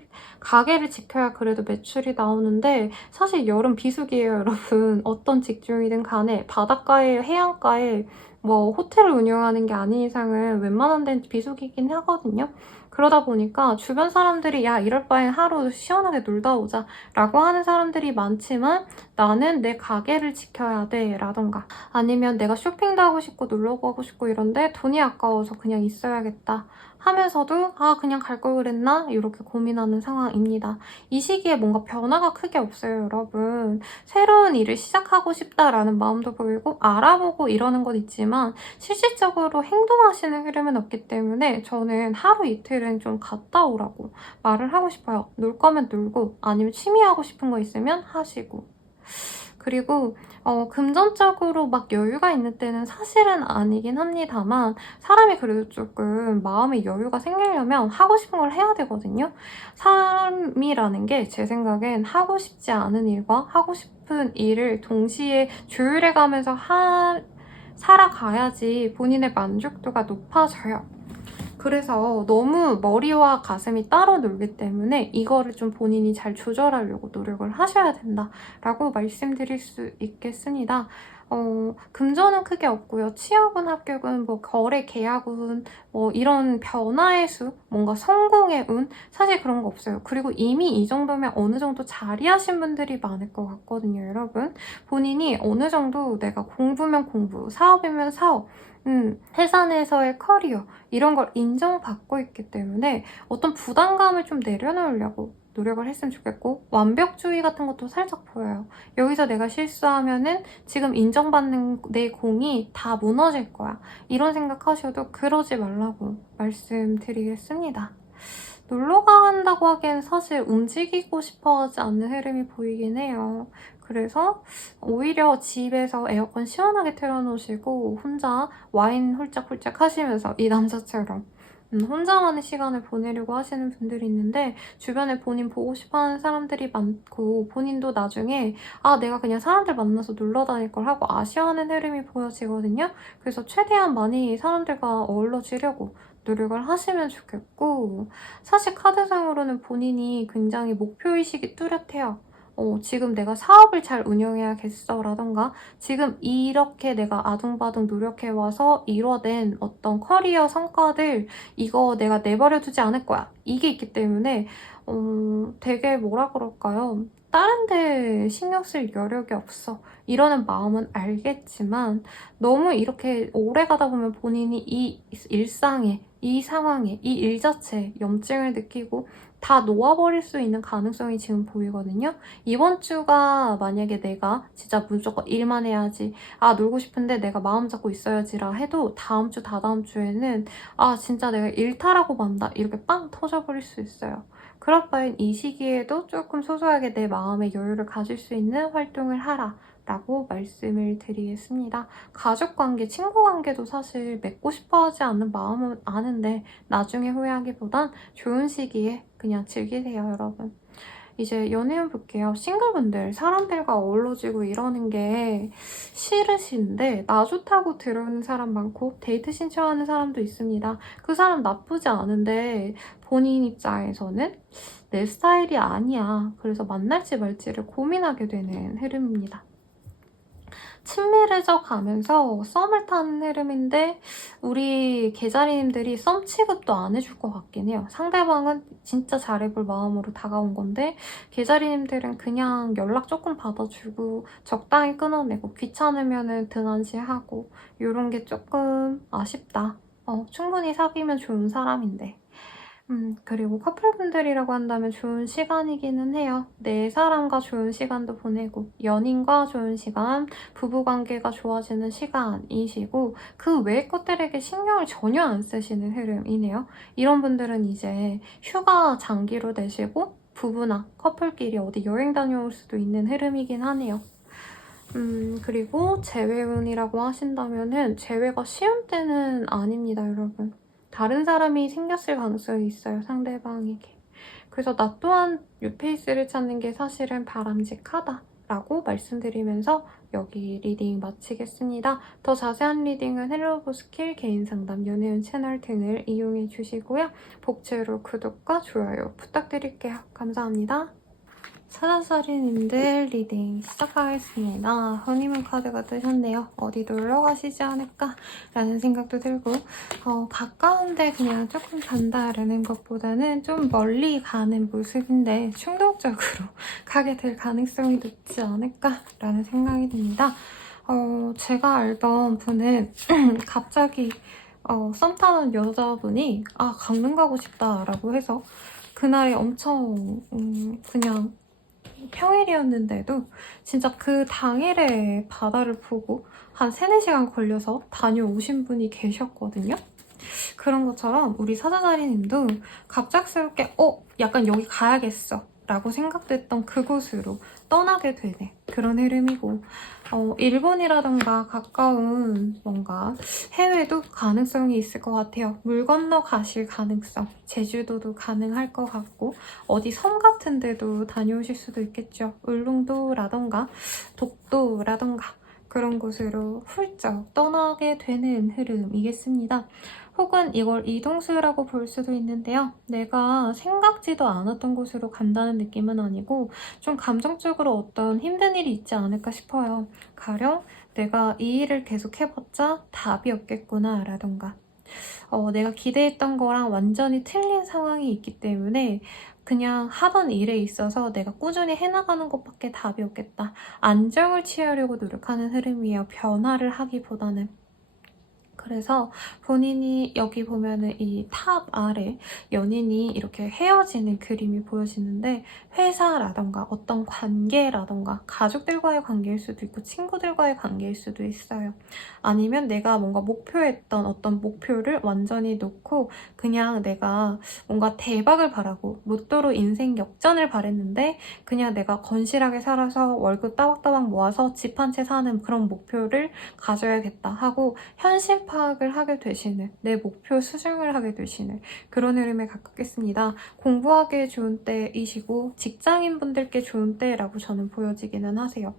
가게를 지켜야 그래도 매출이 나오는데 사실 여름 비수기예요, 여러분. 어떤 직종이든 간에 바닷가에 해안가에 뭐 호텔을 운영하는 게 아닌 이상은 웬만한 데는 비수기긴 하거든요. 그러다 보니까 주변 사람들이 야 이럴 바엔 하루 시원하게 놀다 오자 라고 하는 사람들이 많지만 나는 내 가게를 지켜야 돼 라던가 아니면 내가 쇼핑도 하고 싶고 놀러 가고 싶고 이런데 돈이 아까워서 그냥 있어야겠다 하면서도 아 그냥 갈 걸 그랬나? 이렇게 고민하는 상황입니다. 이 시기에 뭔가 변화가 크게 없어요, 여러분. 새로운 일을 시작하고 싶다라는 마음도 보이고 알아보고 이러는 건 있지만 실질적으로 행동하시는 흐름은 없기 때문에 저는 하루 이틀은 좀 갔다 오라고 말을 하고 싶어요. 놀 거면 놀고 아니면 취미하고 싶은 거 있으면 하시고 그리고 금전적으로 막 여유가 있는 때는 사실은 아니긴 합니다만 사람이 그래도 조금 마음의 여유가 생기려면 하고 싶은 걸 해야 되거든요. 삶이라는 게 제 생각엔 하고 싶지 않은 일과 하고 싶은 일을 동시에 조율해가면서 살아가야지 본인의 만족도가 높아져요. 그래서 너무 머리와 가슴이 따로 놀기 때문에 이거를 좀 본인이 잘 조절하려고 노력을 하셔야 된다라고 말씀드릴 수 있겠습니다. 금전은 크게 없고요. 취업은 합격은 뭐 거래 계약운 뭐 이런 변화의 수, 뭔가 성공의 운 사실 그런 거 없어요. 그리고 이미 이 정도면 어느 정도 자리하신 분들이 많을 것 같거든요, 여러분. 본인이 어느 정도 내가 공부면 공부, 사업이면 사업 회사 내에서의 커리어 이런 걸 인정받고 있기 때문에 어떤 부담감을 좀 내려놓으려고 노력을 했으면 좋겠고 완벽주의 같은 것도 살짝 보여요. 여기서 내가 실수하면은 지금 인정받는 내 공이 다 무너질 거야. 이런 생각하셔도 그러지 말라고 말씀드리겠습니다. 놀러 간다고 하기엔 사실 움직이고 싶어 하지 않는 흐름이 보이긴 해요. 그래서 오히려 집에서 에어컨 시원하게 틀어놓으시고 혼자 와인 홀짝홀짝 하시면서 이 남자처럼 혼자만의 시간을 보내려고 하시는 분들이 있는데 주변에 본인 보고 싶어하는 사람들이 많고 본인도 나중에 내가 그냥 사람들 만나서 놀러 다닐 걸 하고 아쉬워하는 흐름이 보여지거든요. 그래서 최대한 많이 사람들과 어울러지려고 노력을 하시면 좋겠고, 사실 카드상으로는 본인이 굉장히 목표의식이 뚜렷해요. 지금 내가 사업을 잘 운영해야겠어 라던가 지금 이렇게 내가 아둥바둥 노력해와서 이뤄낸 어떤 커리어 성과들 이거 내가 내버려두지 않을 거야. 이게 있기 때문에 되게 뭐라 그럴까요? 다른 데 신경 쓸 여력이 없어. 이러는 마음은 알겠지만 너무 이렇게 오래 가다 보면 본인이 이 일상에, 이 상황에, 이 일 자체에 염증을 느끼고 다 놓아버릴 수 있는 가능성이 지금 보이거든요. 이번 주가 만약에 내가 진짜 무조건 일만 해야지, 놀고 싶은데 내가 마음 잡고 있어야지라 해도 다음 주, 다다음 주에는 진짜 내가 일탈하고 만다 이렇게 빵 터져버릴 수 있어요. 그럴 바엔 이 시기에도 조금 소소하게 내 마음의 여유를 가질 수 있는 활동을 하라 라고 말씀을 드리겠습니다. 가족관계, 친구관계도 사실 맺고 싶어하지 않는 마음은 아는데 나중에 후회하기보단 좋은 시기에 그냥 즐기세요, 여러분. 이제 연애운 볼게요. 싱글분들, 사람들과 어우러지고 이러는 게 싫으신데 나 좋다고 들어오는 사람 많고 데이트 신청하는 사람도 있습니다. 그 사람 나쁘지 않은데 본인 입장에서는 내 스타일이 아니야. 그래서 만날지 말지를 고민하게 되는 흐름입니다. 친밀해져 가면서 썸을 타는 흐름인데 우리 개자리님들이 썸 취급도 안 해줄 것 같긴 해요. 상대방은 진짜 잘해볼 마음으로 다가온 건데 개자리님들은 그냥 연락 조금 받아주고 적당히 끊어내고 귀찮으면 등한시하고 이런 게 조금 아쉽다. 충분히 사귀면 좋은 사람인데. 그리고 커플분들이라고 한다면 좋은 시간이기는 해요. 내 사람과 좋은 시간도 보내고 연인과 좋은 시간, 부부관계가 좋아지는 시간이시고 그 외의 것들에게 신경을 전혀 안 쓰시는 흐름이네요. 이런 분들은 이제 휴가 장기로 내시고 부부나 커플끼리 어디 여행 다녀올 수도 있는 흐름이긴 하네요. 그리고 재회운이라고 하신다면은 재회가 쉬운 때는 아닙니다, 여러분. 다른 사람이 생겼을 가능성이 있어요, 상대방에게. 그래서 나 또한 뉴페이스를 찾는 게 사실은 바람직하다라고 말씀드리면서 여기 리딩 마치겠습니다. 더 자세한 리딩은 헬로보 스킬, 개인상담, 연애운 채널 등을 이용해 주시고요. 복채로 구독과 좋아요 부탁드릴게요. 감사합니다. 사자살이님들 리딩 시작하겠습니다. 허니문 카드가 뜨셨네요. 어디 놀러 가시지 않을까? 라는 생각도 들고 가까운데 그냥 조금 간다라는 것보다는 좀 멀리 가는 모습인데 충동적으로 가게 될 가능성이 높지 않을까? 라는 생각이 듭니다. 제가 알던 분은 갑자기 썸 타는 여자분이 강릉 가고 싶다라고 해서 그날이 엄청 그냥 평일이었는데도 진짜 그 당일에 바다를 보고 한 3, 4시간 걸려서 다녀오신 분이 계셨거든요. 그런 것처럼 우리 사자자리님도 갑작스럽게 약간 여기 가야겠어 라고 생각됐던 그곳으로 떠나게 되는 그런 흐름이고 일본이라던가 가까운 뭔가 해외도 가능성이 있을 것 같아요. 물 건너 가실 가능성, 제주도도 가능할 것 같고 어디 섬 같은 데도 다녀오실 수도 있겠죠. 울릉도라던가 독도라던가 그런 곳으로 훌쩍 떠나게 되는 흐름이겠습니다. 혹은 이걸 이동수라고 볼 수도 있는데요. 내가 생각지도 않았던 곳으로 간다는 느낌은 아니고 좀 감정적으로 어떤 힘든 일이 있지 않을까 싶어요. 가령 내가 이 일을 계속 해봤자 답이 없겠구나 라던가 내가 기대했던 거랑 완전히 틀린 상황이 있기 때문에 그냥 하던 일에 있어서 내가 꾸준히 해나가는 것밖에 답이 없겠다. 안정을 취하려고 노력하는 흐름이에요. 변화를 하기보다는. 그래서 본인이 여기 보면은 이 탑 아래 연인이 이렇게 헤어지는 그림이 보여지는데 회사라던가 어떤 관계라던가 가족들과의 관계일 수도 있고 친구들과의 관계일 수도 있어요. 아니면 내가 뭔가 목표했던 어떤 목표를 완전히 놓고 그냥 내가 뭔가 대박을 바라고 로또로 인생 역전을 바랬는데 그냥 내가 건실하게 살아서 월급 따박따박 모아서 집 한 채 사는 그런 목표를 가져야겠다 하고 현실파 파악을 하게 되시는, 내 목표 수정을 하게 되시는 그런 흐름에 가깝겠습니다. 공부하기에 좋은 때이시고 직장인분들께 좋은 때라고 저는 보여지기는 하세요.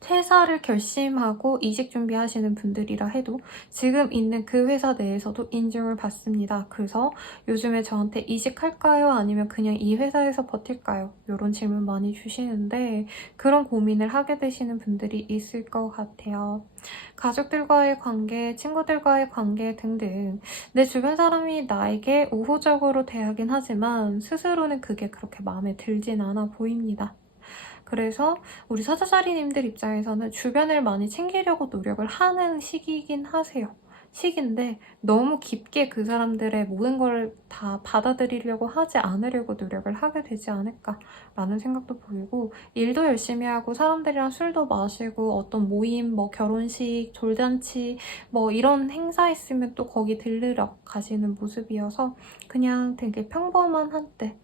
퇴사를 결심하고 이직 준비하시는 분들이라 해도 지금 있는 그 회사 내에서도 인정을 받습니다. 그래서 요즘에 저한테 이직할까요? 아니면 그냥 이 회사에서 버틸까요? 이런 질문 많이 주시는데 그런 고민을 하게 되시는 분들이 있을 것 같아요. 가족들과의 관계, 친구들과의 관계 등등 내 주변 사람이 나에게 우호적으로 대하긴 하지만 스스로는 그게 그렇게 마음에 들진 않아 보입니다. 그래서 우리 사자자리님들 입장에서는 주변을 많이 챙기려고 노력을 하는 시기이긴 하세요. 시기인데 너무 깊게 그 사람들의 모든 걸 다 받아들이려고 하지 않으려고 노력을 하게 되지 않을까라는 생각도 보이고 일도 열심히 하고 사람들이랑 술도 마시고 어떤 모임, 뭐 결혼식, 돌잔치 뭐 이런 행사 있으면 또 거기 들르러 가시는 모습이어서 그냥 되게 평범한 한때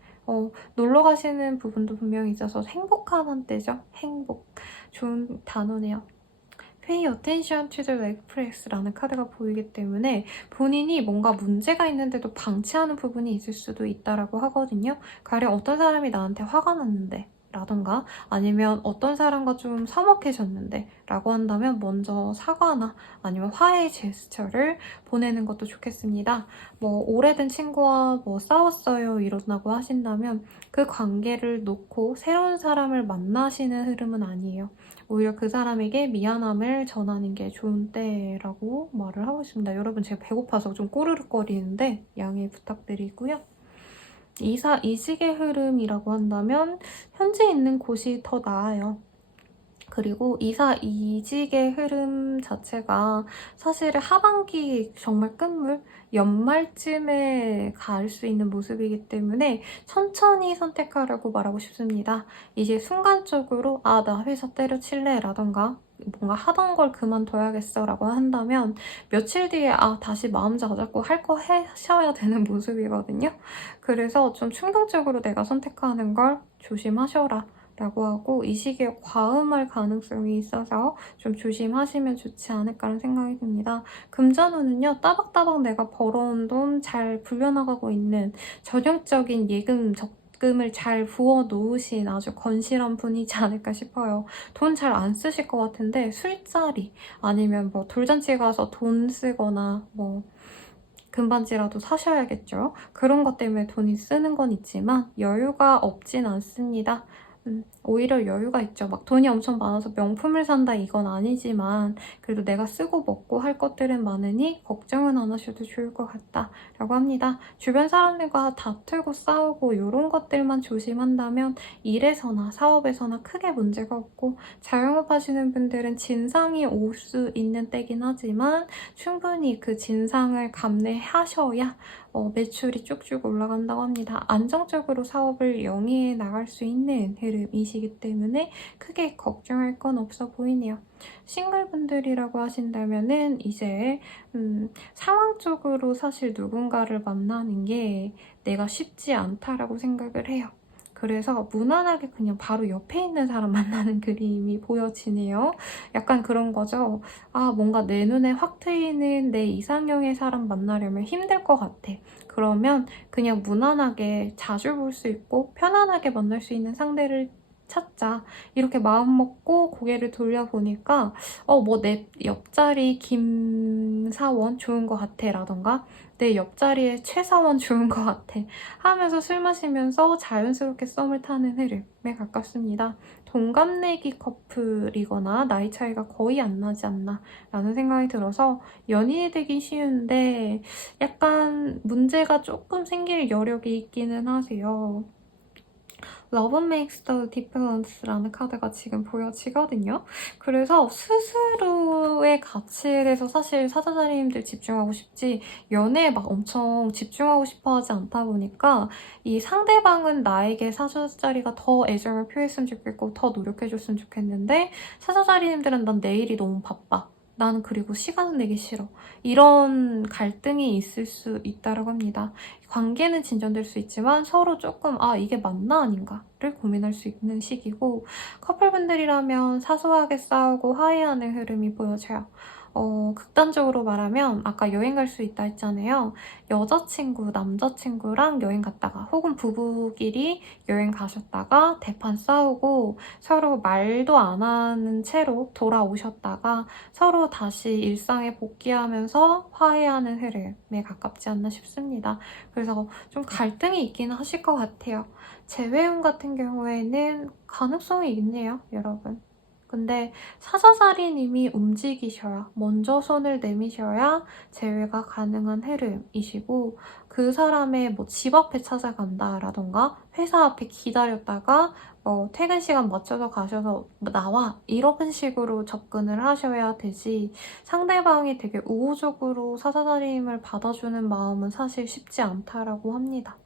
놀러 가시는 부분도 분명히 있어서 행복한 한때죠. 행복. 좋은 단어네요. Pay attention to the leg press라는 카드가 보이기 때문에 본인이 뭔가 문제가 있는데도 방치하는 부분이 있을 수도 있다라고 하거든요. 가령 어떤 사람이 나한테 화가 났는데 라던가 아니면 어떤 사람과 좀 서먹해졌는데 라고 한다면 먼저 사과나 아니면 화해 제스처를 보내는 것도 좋겠습니다. 뭐 오래된 친구와 뭐 싸웠어요 이런다고 하신다면 그 관계를 놓고 새로운 사람을 만나시는 흐름은 아니에요. 오히려 그 사람에게 미안함을 전하는 게 좋은 때라고 말을 하고 있습니다. 여러분 제가 배고파서 좀 꼬르륵거리는데 양해 부탁드리고요. 이직의 흐름이라고 한다면 현재 있는 곳이 더 나아요. 그리고 이직의 흐름 자체가 사실 하반기 정말 끝물, 연말쯤에 갈 수 있는 모습이기 때문에 천천히 선택하라고 말하고 싶습니다. 이제 순간적으로 나 회사 때려칠래 라던가 뭔가 하던 걸 그만둬야겠어 라고 한다면 며칠 뒤에 다시 마음 잡고 할 거 하셔야 되는 모습이거든요. 그래서 좀 충동적으로 내가 선택하는 걸 조심하셔라 라고 하고 이 시기에 과음할 가능성이 있어서 좀 조심하시면 좋지 않을까라는 생각이 듭니다. 금전운은요. 따박따박 내가 벌어온 돈 잘 불려나가고 있는 전형적인 예금 적금을 잘 부어 놓으신 아주 건실한 분이지 않을까 싶어요. 돈 잘 안 쓰실 것 같은데 술자리 아니면 뭐 돌잔치 가서 돈 쓰거나 뭐 금반지라도 사셔야겠죠. 그런 것 때문에 돈이 쓰는 건 있지만 여유가 없진 않습니다. 오히려 여유가 있죠. 막 돈이 엄청 많아서 명품을 산다 이건 아니지만 그래도 내가 쓰고 먹고 할 것들은 많으니 걱정은 안 하셔도 좋을 것 같다 라고 합니다. 주변 사람들과 다투고 싸우고 이런 것들만 조심한다면 일에서나 사업에서나 크게 문제가 없고 자영업 하시는 분들은 진상이 올 수 있는 때긴 하지만 충분히 그 진상을 감내하셔야 매출이 쭉쭉 올라간다고 합니다. 안정적으로 사업을 영위해 나갈 수 있는 흐름이시기 때문에 크게 걱정할 건 없어 보이네요. 싱글분들이라고 하신다면은 이제 상황적으로 사실 누군가를 만나는 게 내가 쉽지 않다라고 생각을 해요. 그래서 무난하게 그냥 바로 옆에 있는 사람 만나는 그림이 보여지네요. 약간 그런 거죠. 뭔가 내 눈에 확 트이는 내 이상형의 사람 만나려면 힘들 것 같아. 그러면 그냥 무난하게 자주 볼 수 있고 편안하게 만날 수 있는 상대를 찾자. 이렇게 마음 먹고 고개를 돌려보니까 뭐 내 옆자리 김사원 좋은 것 같아 라던가 내 옆자리에 최사원 좋은 것 같아 하면서 술 마시면서 자연스럽게 썸을 타는 흐름에 가깝습니다. 동갑내기 커플이거나 나이 차이가 거의 안 나지 않나 라는 생각이 들어서 연인이 되기 쉬운데 약간 문제가 조금 생길 여력이 있기는 하세요. Love Makes the Difference라는 카드가 지금 보여지거든요. 그래서 스스로의 가치에 대해서 사실 사자자리님들 집중하고 싶지 연애에 막 엄청 집중하고 싶어 하지 않다 보니까 이 상대방은 나에게 사자자리가 더 애정을 표했으면 좋겠고 더 노력해줬으면 좋겠는데 사자자리님들은 난 내일이 너무 바빠. 나는 그리고 시간은 내기 싫어. 이런 갈등이 있을 수 있다고 합니다. 관계는 진전될 수 있지만 서로 조금 이게 맞나 아닌가를 고민할 수 있는 시기고 커플분들이라면 사소하게 싸우고 화해하는 흐름이 보여져요. 극단적으로 말하면 아까 여행 갈 수 있다 했잖아요. 여자친구, 남자친구랑 여행 갔다가 혹은 부부끼리 여행 가셨다가 대판 싸우고 서로 말도 안 하는 채로 돌아오셨다가 서로 다시 일상에 복귀하면서 화해하는 흐름에 가깝지 않나 싶습니다. 그래서 좀 갈등이 있긴 하실 것 같아요. 재회운 같은 경우에는 가능성이 있네요, 여러분. 근데 사자자리님이 움직이셔야, 먼저 손을 내미셔야 재회가 가능한 흐름이시고, 그 사람의 뭐 집 앞에 찾아간다라던가 회사 앞에 기다렸다가 퇴근 시간 맞춰서 가셔서 나와 이런 식으로 접근을 하셔야 되지, 상대방이 되게 우호적으로 사자자림을 받아주는 마음은 사실 쉽지 않다라고 합니다.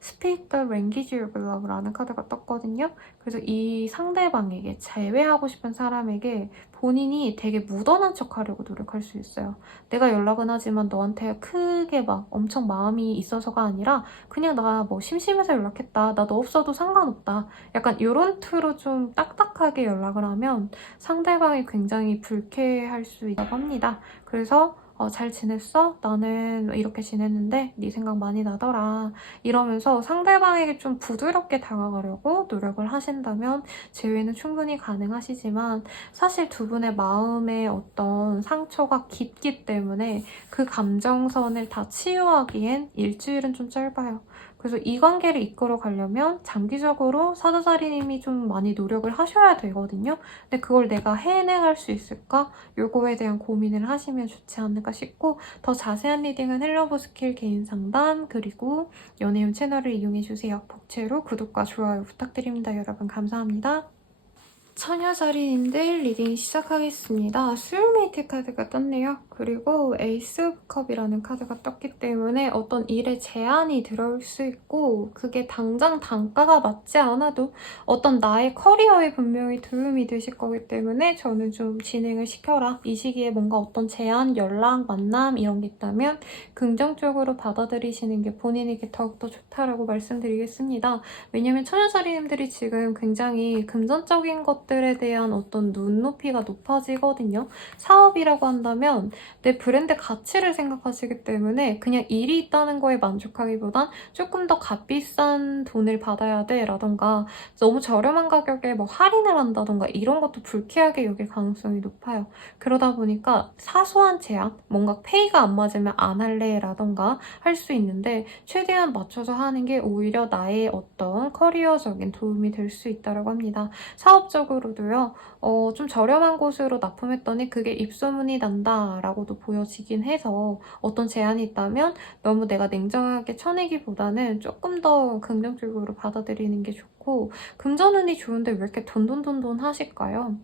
Speak the language of love라는 카드가 떴거든요. 그래서 이 상대방에게, 제외하고 싶은 사람에게 본인이 되게 무던한 척 하려고 노력할 수 있어요. 내가 연락은 하지만 너한테 크게 막 엄청 마음이 있어서가 아니라 그냥 나 뭐 심심해서 연락했다. 나 너 없어도 상관없다. 약간 이런 투로 좀 딱딱하게 연락을 하면 상대방이 굉장히 불쾌할 수 있다고 합니다. 그래서 잘 지냈어? 나는 이렇게 지냈는데 네 생각 많이 나더라. 이러면서 상대방에게 좀 부드럽게 다가가려고 노력을 하신다면 재회는 충분히 가능하시지만, 사실 두 분의 마음의 어떤 상처가 깊기 때문에 그 감정선을 다 치유하기엔 일주일은 좀 짧아요. 그래서 이 관계를 이끌어 가려면 장기적으로 사자자리님이 좀 많이 노력을 하셔야 되거든요. 근데 그걸 내가 해내갈 수 있을까? 요거에 대한 고민을 하시면 좋지 않을까 싶고, 더 자세한 리딩은 헬로브 스킬 개인 상담 그리고 연애운 채널을 이용해주세요. 복채로 구독과 좋아요 부탁드립니다. 여러분 감사합니다. 처녀자리님들 리딩 시작하겠습니다. 소울메이트 카드가 떴네요. 그리고 에이스 오브 컵이라는 카드가 떴기 때문에 어떤 일에 제한이 들어올 수 있고, 그게 당장 단가가 맞지 않아도 어떤 나의 커리어에 분명히 도움이 되실 거기 때문에 저는 좀 진행을 시켜라. 이 시기에 뭔가 어떤 제안, 연락, 만남 이런 게 있다면 긍정적으로 받아들이시는 게 본인에게 더욱더 좋다라고 말씀드리겠습니다. 왜냐면 처녀자리님들이 지금 굉장히 금전적인 것들에 대한 어떤 눈높이가 높아지거든요. 사업이라고 한다면 내 브랜드 가치를 생각하시기 때문에 그냥 일이 있다는 거에 만족하기보단 조금 더 값비싼 돈을 받아야 돼 라던가 너무 저렴한 가격에 뭐 할인을 한다던가 이런 것도 불쾌하게 여길 가능성이 높아요. 그러다 보니까 사소한 제한, 뭔가 페이가 안 맞으면 안 할래 라던가 할 수 있는데 최대한 맞춰서 하는 게 오히려 나의 어떤 커리어적인 도움이 될 수 있다고 합니다. 사업적으로도요, 좀 저렴한 곳으로 납품했더니 그게 입소문이 난다라고도 보여지긴 해서 어떤 제안이 있다면 너무 내가 냉정하게 쳐내기보다는 조금 더 긍정적으로 받아들이는 게 좋고, 금전운이 좋은데 왜 이렇게 돈돈돈돈 하실까요?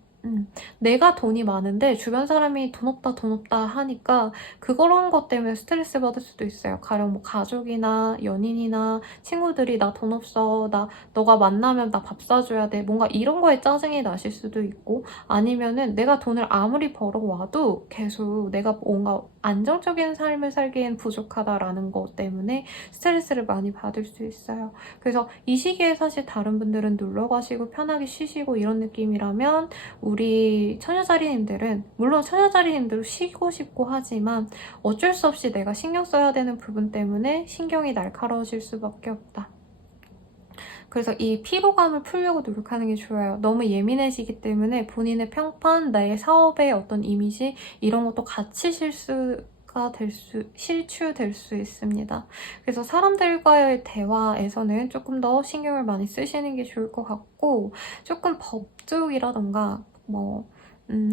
내가 돈이 많은데 주변 사람이 돈 없다 하니까 그런 것 때문에 스트레스 받을 수도 있어요. 가령 뭐 가족이나 연인이나 친구들이 나 돈 없어, 너가 만나면 나 밥 사줘야 돼, 뭔가 이런 거에 짜증이 나실 수도 있고, 아니면은 내가 돈을 아무리 벌어와도 계속 내가 뭔가 안정적인 삶을 살기엔 부족하다라는 것 때문에 스트레스를 많이 받을 수 있어요. 그래서 이 시기에 사실 다른 분들은 놀러 가시고 편하게 쉬시고 이런 느낌이라면, 우리 처녀자리님들은 물론 처녀자리님들도 쉬고 싶고 하지만 어쩔 수 없이 내가 신경 써야 되는 부분 때문에 신경이 날카로워질 수밖에 없다. 그래서 이 피로감을 풀려고 노력하는 게 좋아요. 너무 예민해지기 때문에 본인의 평판, 나의 사업의 어떤 이미지 이런 것도 같이 실추될 수 있습니다. 그래서 사람들과의 대화에서는 조금 더 신경을 많이 쓰시는 게 좋을 것 같고, 조금 법적이라던가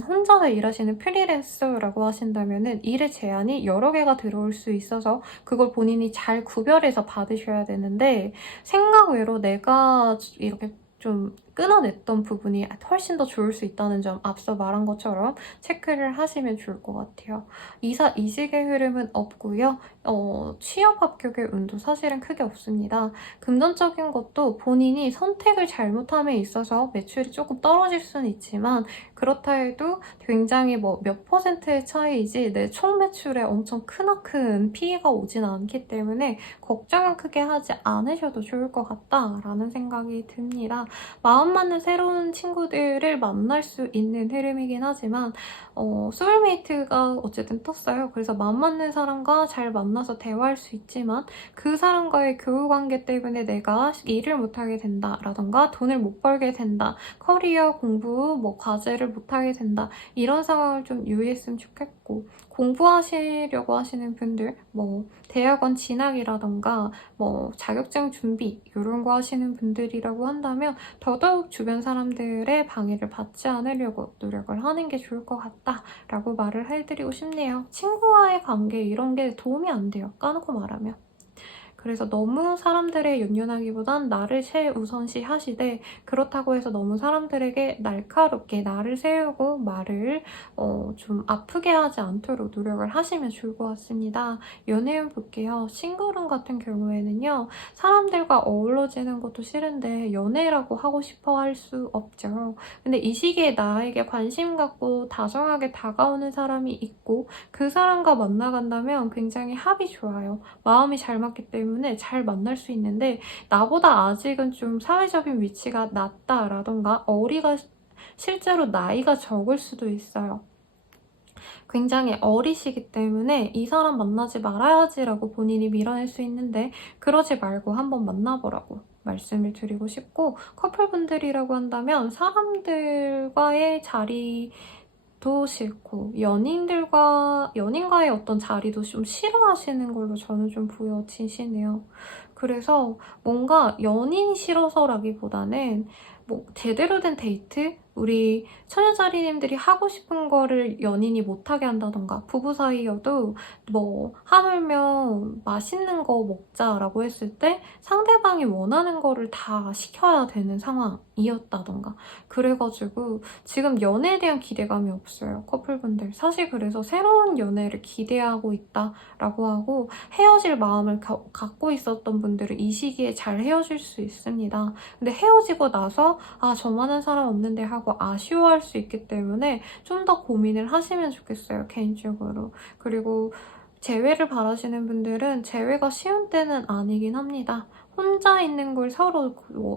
혼자서 일하시는 프리랜서라고 하신다면은 일의 제한이 여러 개가 들어올 수 있어서 그걸 본인이 잘 구별해서 받으셔야 되는데, 생각 외로 내가 이렇게 좀 끊어냈던 부분이 훨씬 더 좋을 수 있다는 점, 앞서 말한 것처럼 체크를 하시면 좋을 것 같아요. 이직의 흐름은 없고요. 취업 합격의 운도 사실은 크게 없습니다. 금전적인 것도 본인이 선택을 잘못함에 있어서 매출이 조금 떨어질 수는 있지만, 그렇다 해도 굉장히 뭐 몇 퍼센트의 차이이지 내 총 매출에 엄청 크나큰 피해가 오진 않기 때문에 걱정은 크게 하지 않으셔도 좋을 것 같다라는 생각이 듭니다. 마음 마음 맞는 새로운 친구들을 만날 수 있는 흐름이긴 하지만 소울메이트가 어쨌든 떴어요. 그래서 마음 맞는 사람과 잘 만나서 대화할 수 있지만 그 사람과의 교우관계 때문에 내가 일을 못하게 된다라던가 돈을 못 벌게 된다, 커리어, 공부, 뭐 과제를 못하게 된다, 이런 상황을 좀 유의했으면 좋겠고, 공부하시려고 하시는 분들, 뭐 대학원 진학이라던가 뭐 자격증 준비 이런 거 하시는 분들이라고 한다면 더더욱 주변 사람들의 방해를 받지 않으려고 노력을 하는 게 좋을 것 같다라고 말을 해드리고 싶네요. 친구와의 관계 이런 게 도움이 안 돼요. 까놓고 말하면. 그래서 너무 사람들에 연연하기보단 나를 최우선시 하시되, 그렇다고 해서 너무 사람들에게 날카롭게 나를 세우고 말을 좀 아프게 하지 않도록 노력을 하시면 좋을 것 같습니다. 연애운 볼게요. 싱글운 같은 경우에는요, 사람들과 어우러지는 것도 싫은데 연애라고 하고 싶어 할 수 없죠. 근데 이 시기에 나에게 관심 갖고 다정하게 다가오는 사람이 있고 그 사람과 만나간다면 굉장히 합이 좋아요. 마음이 잘 맞기 때문에 잘 만날 수 있는데, 나보다 아직은 좀 사회적인 위치가 낮다라던가 실제로 나이가 적을 수도 있어요. 굉장히 어리시기 때문에 이 사람 만나지 말아야지라고 본인이 밀어낼 수 있는데, 그러지 말고 한번 만나보라고 말씀을 드리고 싶고, 커플분들이라고 한다면 사람들과의 자리도 싫고 연인과의 어떤 자리도 좀 싫어하시는 걸로 저는 좀 보여지시네요. 그래서 뭔가 연인이 싫어서라기보다는 뭐 제대로 된 데이트? 우리 처녀자리님들이 하고 싶은 거를 연인이 못하게 한다던가, 부부 사이여도 뭐 하물며 맛있는 거 먹자라고 했을 때 상대방이 원하는 거를 다 시켜야 되는 상황이었다던가, 그래가지고 지금 연애에 대한 기대감이 없어요, 커플분들. 사실 그래서 새로운 연애를 기대하고 있다라고 하고, 헤어질 마음을 갖고 있었던 분들은 이 시기에 잘 헤어질 수 있습니다. 근데 헤어지고 나서 저만한 사람 없는데 하고 아쉬워할 수 있기 때문에 좀 더 고민을 하시면 좋겠어요, 개인적으로. 그리고 재회를 바라시는 분들은 재회가 쉬운 때는 아니긴 합니다. 혼자 있는 걸 서로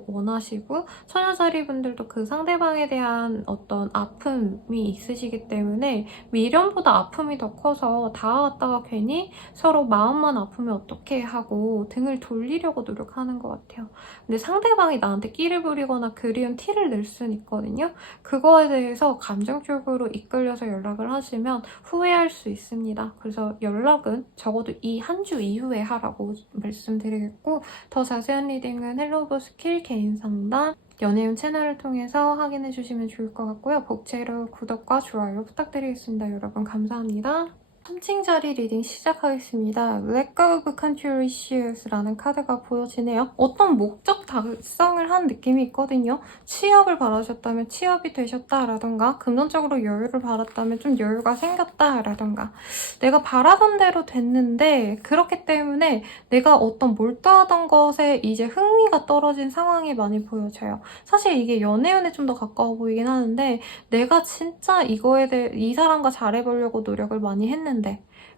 원하시고, 처녀자리 분들도 그 상대방에 대한 어떤 아픔이 있으시기 때문에 미련보다 아픔이 더 커서 다가갔다가 괜히 서로 마음만 아프면 어떡해 하고 등을 돌리려고 노력하는 것 같아요. 근데 상대방이 나한테 끼를 부리거나 그리운 티를 낼 수는 있거든요. 그거에 대해서 감정적으로 이끌려서 연락을 하시면 후회할 수 있습니다. 그래서 연락은 적어도 이 한 주 이후에 하라고 말씀드리겠고, 더 자세한 리딩은 헬로버 스킬 개인 상담 연애운 채널을 통해서 확인해주시면 좋을 것 같고요. 복채로 구독과 좋아요 부탁드리겠습니다. 여러분 감사합니다. 3층 자리 리딩 시작하겠습니다. Let go of control issues라는 카드가 보여지네요. 어떤 목적 달성을 한 느낌이 있거든요. 취업을 바라셨다면 취업이 되셨다라던가, 금전적으로 여유를 바랐다면 좀 여유가 생겼다라던가, 내가 바라던 대로 됐는데 그렇기 때문에 내가 어떤 몰두하던 것에 이제 흥미가 떨어진 상황이 많이 보여져요. 사실 이게 연애운에 좀 더 가까워 보이긴 하는데, 내가 진짜 이거에 대해 이 사람과 잘해보려고 노력을 많이 했는데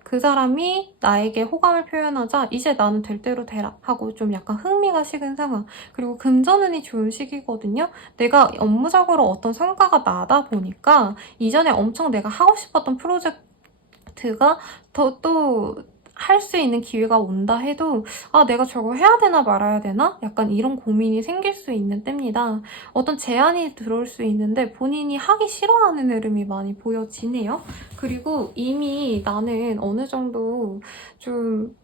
그 사람이 나에게 호감을 표현하자 이제 나는 될 대로 되라 하고 좀 약간 흥미가 식은 상황. 그리고 금전운이 좋은 시기거든요. 내가 업무적으로 어떤 성과가 나다 보니까 이전에 엄청 내가 하고 싶었던 프로젝트가 또 할 수 있는 기회가 온다 해도 내가 저거 해야 되나 말아야 되나? 약간 이런 고민이 생길 수 있는 때입니다. 어떤 제안이 들어올 수 있는데 본인이 하기 싫어하는 흐름이 많이 보여지네요. 그리고 이미 나는 어느 정도 좀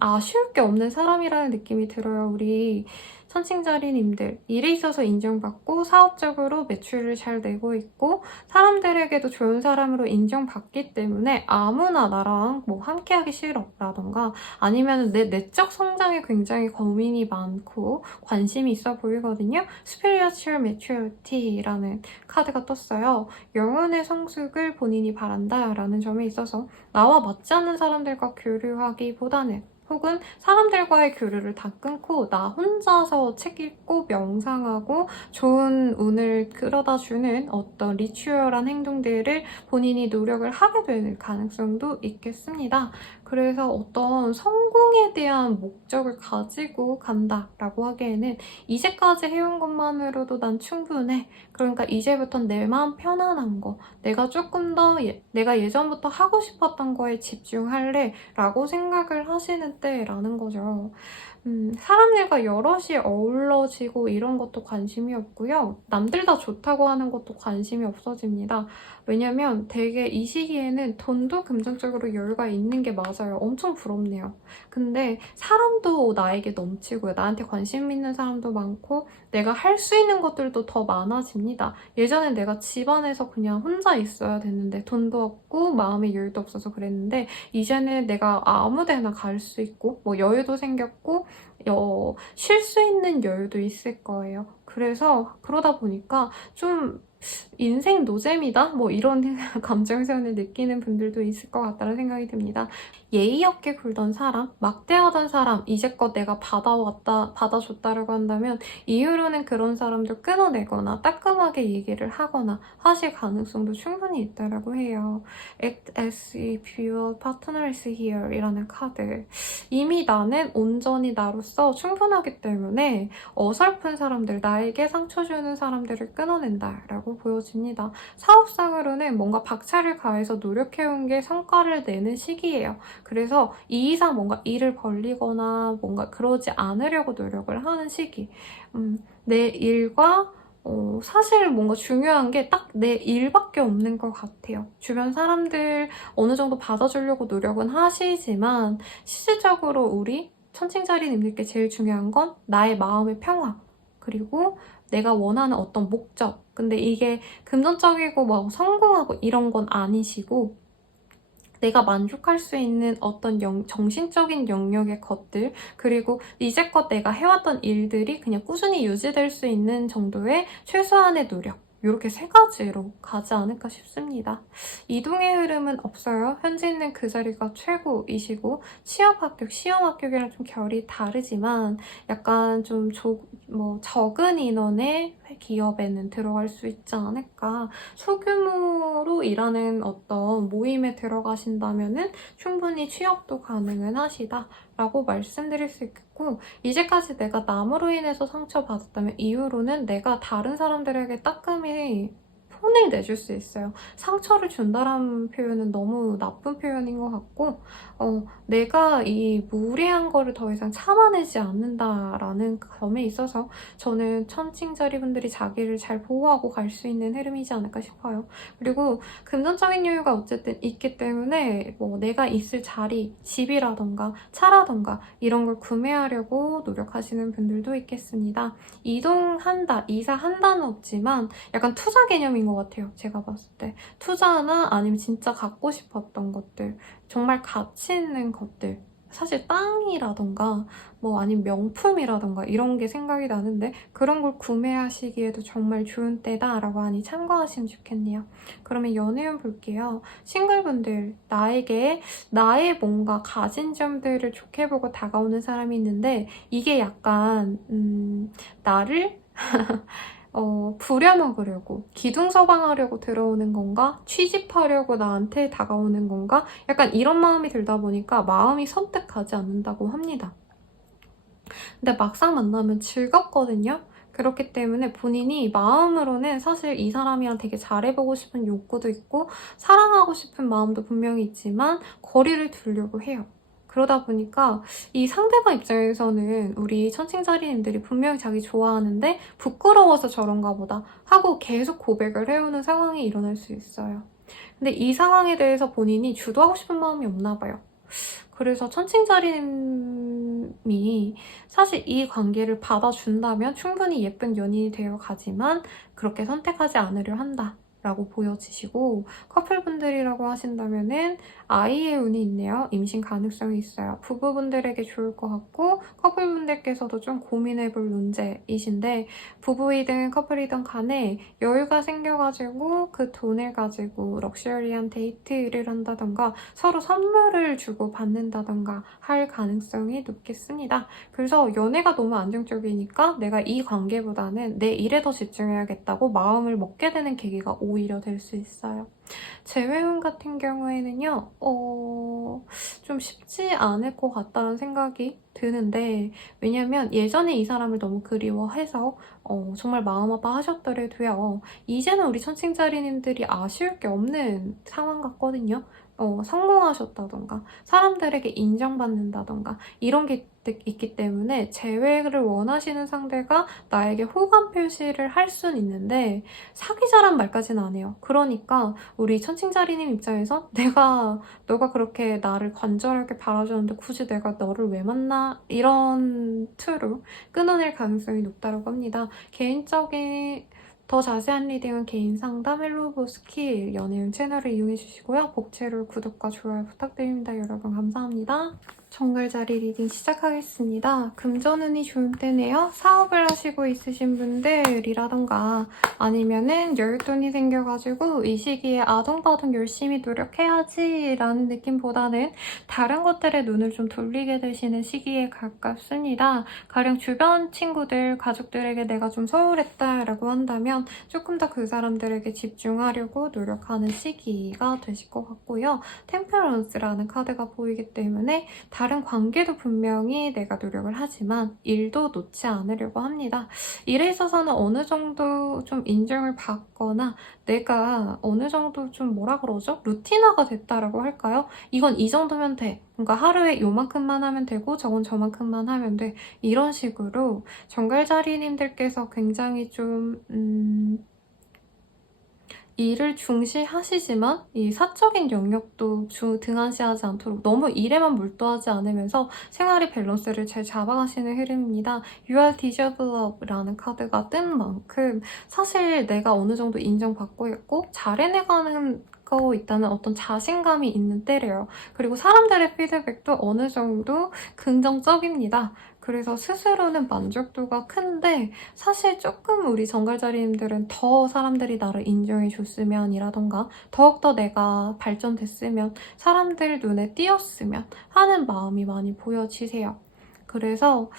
아쉬울 게 없는 사람이라는 느낌이 들어요. 우리 천칭자리님들, 일에 있어서 인정받고 사업적으로 매출을 잘 내고 있고 사람들에게도 좋은 사람으로 인정받기 때문에 아무나 나랑 뭐 함께하기 싫어 라던가, 아니면 내 내적 성장에 굉장히 고민이 많고 관심이 있어 보이거든요. Spiritual Maturity라는 카드가 떴어요. 영혼의 성숙을 본인이 바란다 라는 점에 있어서 나와 맞지 않는 사람들과 교류하기보다는, 혹은 사람들과의 교류를 다 끊고 나 혼자서 책 읽고 명상하고 좋은 운을 끌어다주는 어떤 리추얼한 행동들을 본인이 노력을 하게 될 가능성도 있겠습니다. 그래서 어떤 성공에 대한 목적을 가지고 간다라고 하기에는 이제까지 해온 것만으로도 난 충분해. 그러니까 이제부턴 내 마음 편안한 거, 내가 조금 더 내가 예전부터 하고 싶었던 거에 집중할래 라고 생각을 하시는 때라는 거죠. 사람들과 여럿이 어우러지고 이런 것도 관심이 없고요. 남들 다 좋다고 하는 것도 관심이 없어집니다. 왜냐면 되게 이 시기에는 돈도 금전적으로 여유가 있는 게 맞아요. 엄청 부럽네요. 근데 사람도 나에게 넘치고요. 나한테 관심 있는 사람도 많고 내가 할 수 있는 것들도 더 많아집니다. 예전엔 내가 집안에서 그냥 혼자 있어야 됐는데 돈도 없고 마음의 여유도 없어서 그랬는데 이제는 내가 아무 데나 갈 수 있고 뭐 여유도 생겼고 쉴 수 있는 여유도 있을 거예요. 그래서 그러다 보니까 좀 인생 노잼이다? 뭐 이런 감정선을 느끼는 분들도 있을 것 같다는 생각이 듭니다. 예의 없게 굴던 사람, 막대하던 사람, 이제껏 내가 받아줬다라고 한다면 이후로는 그런 사람들 끊어내거나 따끔하게 얘기를 하거나 하실 가능성도 충분히 있다라고 해요. Act as if your partner is here 이라는 카드. 이미 나는 온전히 나로서 충분하기 때문에 어설픈 사람들, 나에게 상처 주는 사람들을 끊어낸다라고 보여집니다. 사업상으로는 뭔가 박차를 가해서 노력해온 게 성과를 내는 시기예요. 그래서 이 이상 뭔가 일을 벌리거나 뭔가 그러지 않으려고 노력을 하는 시기. 내 일과 사실 뭔가 중요한 게 딱 내 일밖에 없는 것 같아요. 주변 사람들 어느 정도 받아주려고 노력은 하시지만 실질적으로 우리 천칭자리님들께 제일 중요한 건 나의 마음의 평화 그리고 내가 원하는 어떤 목적. 근데 이게 금전적이고 막 성공하고 이런 건 아니시고 내가 만족할 수 있는 어떤 정신적인 영역의 것들 그리고 이제껏 내가 해왔던 일들이 그냥 꾸준히 유지될 수 있는 정도의 최소한의 노력 이렇게 세 가지로 가지 않을까 싶습니다. 이동의 흐름은 없어요. 현재 있는 그 자리가 최고이시고 취업 합격, 시험 합격이랑 좀 결이 다르지만 약간 좀 적은 인원의 기업에는 들어갈 수 있지 않을까. 소규모로 일하는 어떤 모임에 들어가신다면 충분히 취업도 가능은 하시다 라고 말씀드릴 수 있겠고 이제까지 내가 남으로 인해서 상처받았다면 이후로는 내가 다른 사람들에게 따끔히 혼을 내줄 수 있어요. 상처를 준다라는 표현은 너무 나쁜 표현인 것 같고 내가 이 무례한 거를 더 이상 참아내지 않는다라는 점에 있어서 저는 천칭자리 분들이 자기를 잘 보호하고 갈 수 있는 흐름이지 않을까 싶어요. 그리고 금전적인 여유가 어쨌든 있기 때문에 뭐 내가 있을 자리, 집이라던가 차라던가 이런 걸 구매하려고 노력하시는 분들도 있겠습니다. 이동한다, 이사한다는 없지만 약간 투자 개념인 것 같아요. 제가 봤을 때. 투자나 아니면 진짜 갖고 싶었던 것들, 정말 가치 있는 것들. 사실 땅이라던가 뭐 아니면 명품이라던가 이런 게 생각이 나는데 그런 걸 구매하시기에도 정말 좋은 때다라고 하니 참고하시면 좋겠네요. 그러면 연애운 볼게요. 싱글분들, 나에게 나의 뭔가 가진 점들을 좋게 보고 다가오는 사람이 있는데 이게 약간 나를 부려먹으려고, 기둥서방하려고 들어오는 건가? 취집하려고 나한테 다가오는 건가? 약간 이런 마음이 들다 보니까 마음이 선택하지 않는다고 합니다. 근데 막상 만나면 즐겁거든요? 그렇기 때문에 본인이 마음으로는 사실 이 사람이랑 되게 잘해보고 싶은 욕구도 있고 사랑하고 싶은 마음도 분명히 있지만 거리를 두려고 해요. 그러다 보니까 이 상대방 입장에서는 우리 천칭자리님들이 분명히 자기 좋아하는데 부끄러워서 저런가 보다 하고 계속 고백을 해오는 상황이 일어날 수 있어요. 근데 이 상황에 대해서 본인이 주도하고 싶은 마음이 없나 봐요. 그래서 천칭자리님이 사실 이 관계를 받아준다면 충분히 예쁜 연인이 되어 가지만 그렇게 선택하지 않으려 한다. 라고 보여지시고 커플분들이라고 하신다면은 아이의 운이 있네요. 임신 가능성이 있어요. 부부분들에게 좋을 것 같고 커플분들께서도 좀 고민해볼 문제이신데 부부이든 커플이든 간에 여유가 생겨가지고 그 돈을 가지고 럭셔리한 데이트를 한다던가 서로 선물을 주고 받는다던가 할 가능성이 높겠습니다. 그래서 연애가 너무 안정적이니까 내가 이 관계보다는 내 일에 더 집중해야겠다고 마음을 먹게 되는 계기가 오히려 될 수 있어요. 재회운 같은 경우에는요, 좀 쉽지 않을 것 같다는 생각이 드는데, 왜냐면 예전에 이 사람을 너무 그리워해서 정말 마음 아파하셨더라도요, 이제는 우리 천칭자리님들이 아쉬울 게 없는 상황 같거든요. 성공하셨다던가 사람들에게 인정받는다던가 이런 게 있기 때문에 재회를 원하시는 상대가 나에게 호감 표시를 할 수는 있는데 사귀자란 말까지는 안 해요. 그러니까 우리 천칭자리님 입장에서 너가 그렇게 나를 간절하게 바라줬는데 굳이 내가 너를 왜 만나? 이런 투로 끊어낼 가능성이 높다고 합니다. 개인적인 더 자세한 리딩은 개인 상담 헬로보스키 연예인 채널을 이용해주시고요. 복채로 구독과 좋아요 부탁드립니다. 여러분 감사합니다. 정글자리 리딩 시작하겠습니다. 금전운이 좋은 때네요. 사업을 하시고 있으신 분들이라던가 아니면은 여윳돈이 생겨가지고 이 시기에 아둥바둥 열심히 노력해야지 라는 느낌보다는 다른 것들에 눈을 좀 돌리게 되시는 시기에 가깝습니다. 가령 주변 친구들, 가족들에게 내가 좀 소홀했다라고 한다면 조금 더 그 사람들에게 집중하려고 노력하는 시기가 되실 것 같고요. 템퍼런스라는 카드가 보이기 때문에 다른 관계도 분명히 내가 노력을 하지만 일도 놓지 않으려고 합니다. 일에 있어서는 어느 정도 좀 인정을 받거나 내가 어느 정도 좀 뭐라 그러죠? 루틴화가 됐다라고 할까요? 이건 이 정도면 돼. 그러니까 하루에 요만큼만 하면 되고 저건 저만큼만 하면 돼. 이런 식으로 정갈자리님들께서 굉장히 좀 일을 중시하시지만 이 사적인 영역도 등한시하지 않도록 너무 일에만 몰두하지 않으면서 생활의 밸런스를 잘 잡아가시는 흐름입니다. You are deserved라는 카드가 뜬 만큼 사실 내가 어느 정도 인정받고 있고 잘 해내가는 거 있다는 어떤 자신감이 있는 때래요. 그리고 사람들의 피드백도 어느 정도 긍정적입니다. 그래서 스스로는 만족도가 큰데 사실 조금 우리 정갈자리님들은 더 사람들이 나를 인정해줬으면 이라던가 더욱더 내가 발전됐으면 사람들 눈에 띄었으면 하는 마음이 많이 보여지세요. 그래서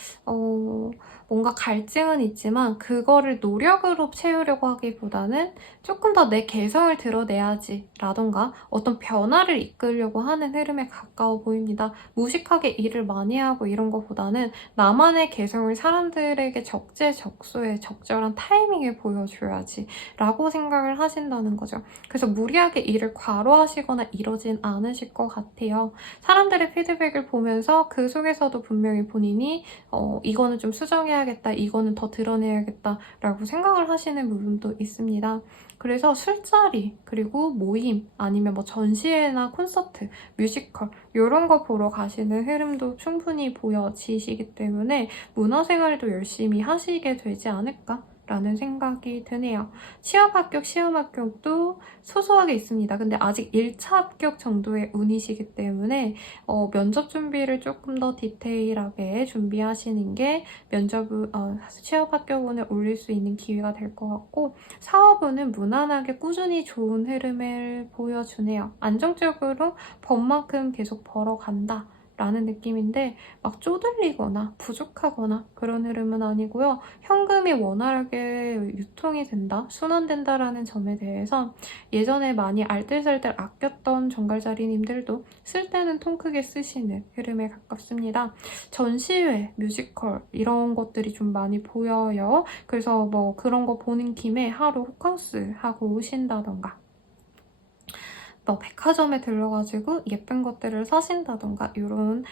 뭔가 갈증은 있지만 그거를 노력으로 채우려고 하기보다는 조금 더 내 개성을 드러내야지 라던가 어떤 변화를 이끌려고 하는 흐름에 가까워 보입니다. 무식하게 일을 많이 하고 이런 것보다는 나만의 개성을 사람들에게 적재적소에 적절한 타이밍에 보여줘야지 라고 생각을 하신다는 거죠. 그래서 무리하게 일을 과로하시거나 이러진 않으실 것 같아요. 사람들의 피드백을 보면서 그 속에서도 분명히 본인이 이거는 좀 수정해야겠다, 이거는 더 드러내야겠다 라고 생각을 하시는 부분도 있습니다. 그래서 술자리, 그리고 모임, 아니면 뭐 전시회나 콘서트, 뮤지컬 이런 거 보러 가시는 흐름도 충분히 보여지시기 때문에 문화생활도 열심히 하시게 되지 않을까? 라는 생각이 드네요. 취업 합격, 시험 합격도 소소하게 있습니다. 근데 아직 1차 합격 정도의 운이시기 때문에 면접 준비를 조금 더 디테일하게 준비하시는 게 취업 합격 운을 올릴 수 있는 기회가 될 것 같고 사업운은 무난하게 꾸준히 좋은 흐름을 보여주네요. 안정적으로 번만큼 계속 벌어간다. 라는 느낌인데 막 쪼들리거나 부족하거나 그런 흐름은 아니고요. 현금이 원활하게 유통이 된다, 순환된다라는 점에 대해서 예전에 많이 알뜰살뜰 아꼈던 정갈자리님들도 쓸 때는 통 크게 쓰시는 흐름에 가깝습니다. 전시회, 뮤지컬 이런 것들이 좀 많이 보여요. 그래서 뭐 그런 거 보는 김에 하루 호캉스 하고 오신다던가 뭐 백화점에 들러가지고 예쁜 것들을 사신다던가 이런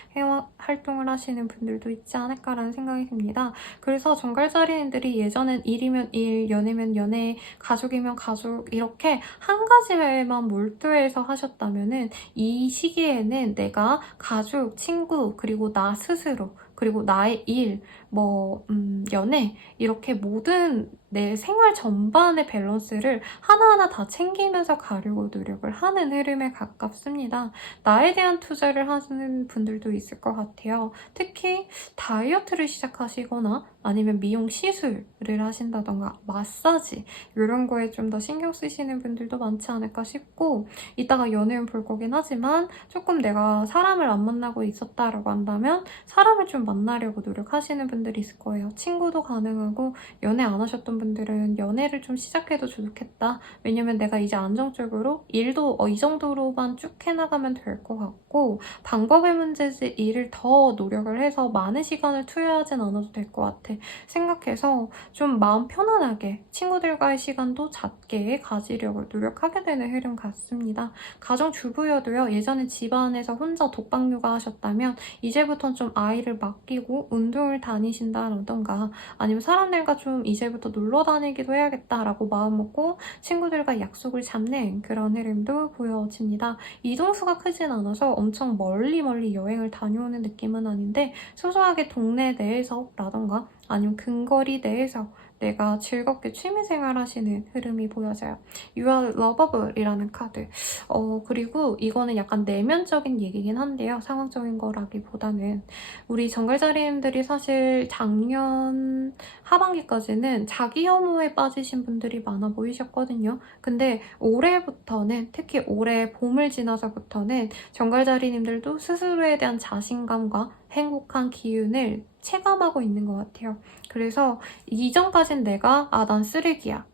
활동을 하시는 분들도 있지 않을까라는 생각이 듭니다. 그래서 정갈자리님들이 예전엔 일이면 일, 연애면 연애, 가족이면 가족 이렇게 한 가지에만 몰두해서 하셨다면은 이 시기에는 내가 가족, 친구, 그리고 나 스스로 그리고 나의 일, 연애 이렇게 모든 내 생활 전반의 밸런스를 하나하나 다 챙기면서 가려고 노력을 하는 흐름에 가깝습니다. 나에 대한 투자를 하시는 분들도 있을 것 같아요. 특히 다이어트를 시작하시거나 아니면 미용 시술을 하신다던가 마사지 이런 거에 좀 더 신경 쓰시는 분들도 많지 않을까 싶고 이따가 연애운 볼 거긴 하지만 조금 내가 사람을 안 만나고 있었다라고 한다면 사람을 좀 만나려고 노력하시는 분들이 있을 거예요. 친구도 가능하고 연애 안 하셨던 분들은 연애를 좀 시작해도 좋겠다. 왜냐면 내가 이제 안정적으로 일도 이 정도로만 쭉 해나가면 될 것 같고, 방법의 문제지 일을 더 노력을 해서 많은 시간을 투여하진 않아도 될 것 같아 생각해서 좀 마음 편안하게 친구들과의 시간도 작게 가지려고 노력하게 되는 흐름 같습니다. 가정주부여도요, 예전에 집안에서 혼자 독박 육아하셨다면 이제부터는 좀 아이를 맡기고 운동을 다니신다던가 아니면 사람들과 좀 이제부터 놀러 다니기도 해야겠다라고 마음먹고 친구들과 약속을 잡는 그런 흐름도 보여집니다. 이동수가 크진 않아서 엄청 멀리 여행을 다녀오는 느낌은 아닌데 소소하게 동네 내에서라던가 아니면 근거리 내에서 내가 즐겁게 취미생활 하시는 흐름이 보여져요. You are lovable 이라는 카드. 그리고 이거는 약간 내면적인 얘기긴 한데요. 상황적인 거라기보다는 우리 정갈자리님들이 사실 작년 하반기까지는 자기 혐오에 빠지신 분들이 많아 보이셨거든요. 근데 올해부터는, 특히 올해 봄을 지나서부터는 정갈자리님들도 스스로에 대한 자신감과 행복한 기운을 체감하고 있는 것 같아요. 그래서 이전까진 내가 난 쓰레기야.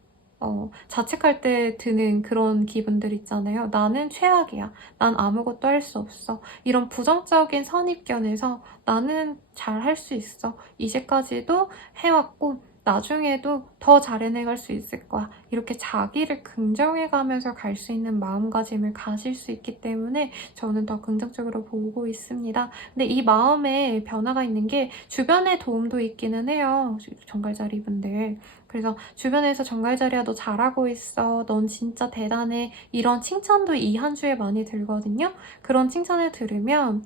자책할 때 드는 그런 기분들 있잖아요. 나는 최악이야. 난 아무것도 할 수 없어. 이런 부정적인 선입견에서 나는 잘 할 수 있어. 이제까지도 해왔고 나중에도 더 잘 해내갈 수 있을 거야. 이렇게 자기를 긍정해가면서 갈 수 있는 마음가짐을 가질 수 있기 때문에 저는 더 긍정적으로 보고 있습니다. 근데 이 마음에 변화가 있는 게 주변의 도움도 있기는 해요. 정갈자리분들. 그래서 주변에서 정갈자리야 너 잘하고 있어. 넌 진짜 대단해. 이런 칭찬도 이 한 주에 많이 들거든요. 그런 칭찬을 들으면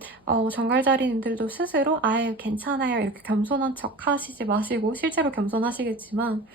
정갈자리님들도 스스로 아유 괜찮아요. 이렇게 겸손한 척 하시지 마시고 실제로 겸손하시겠지만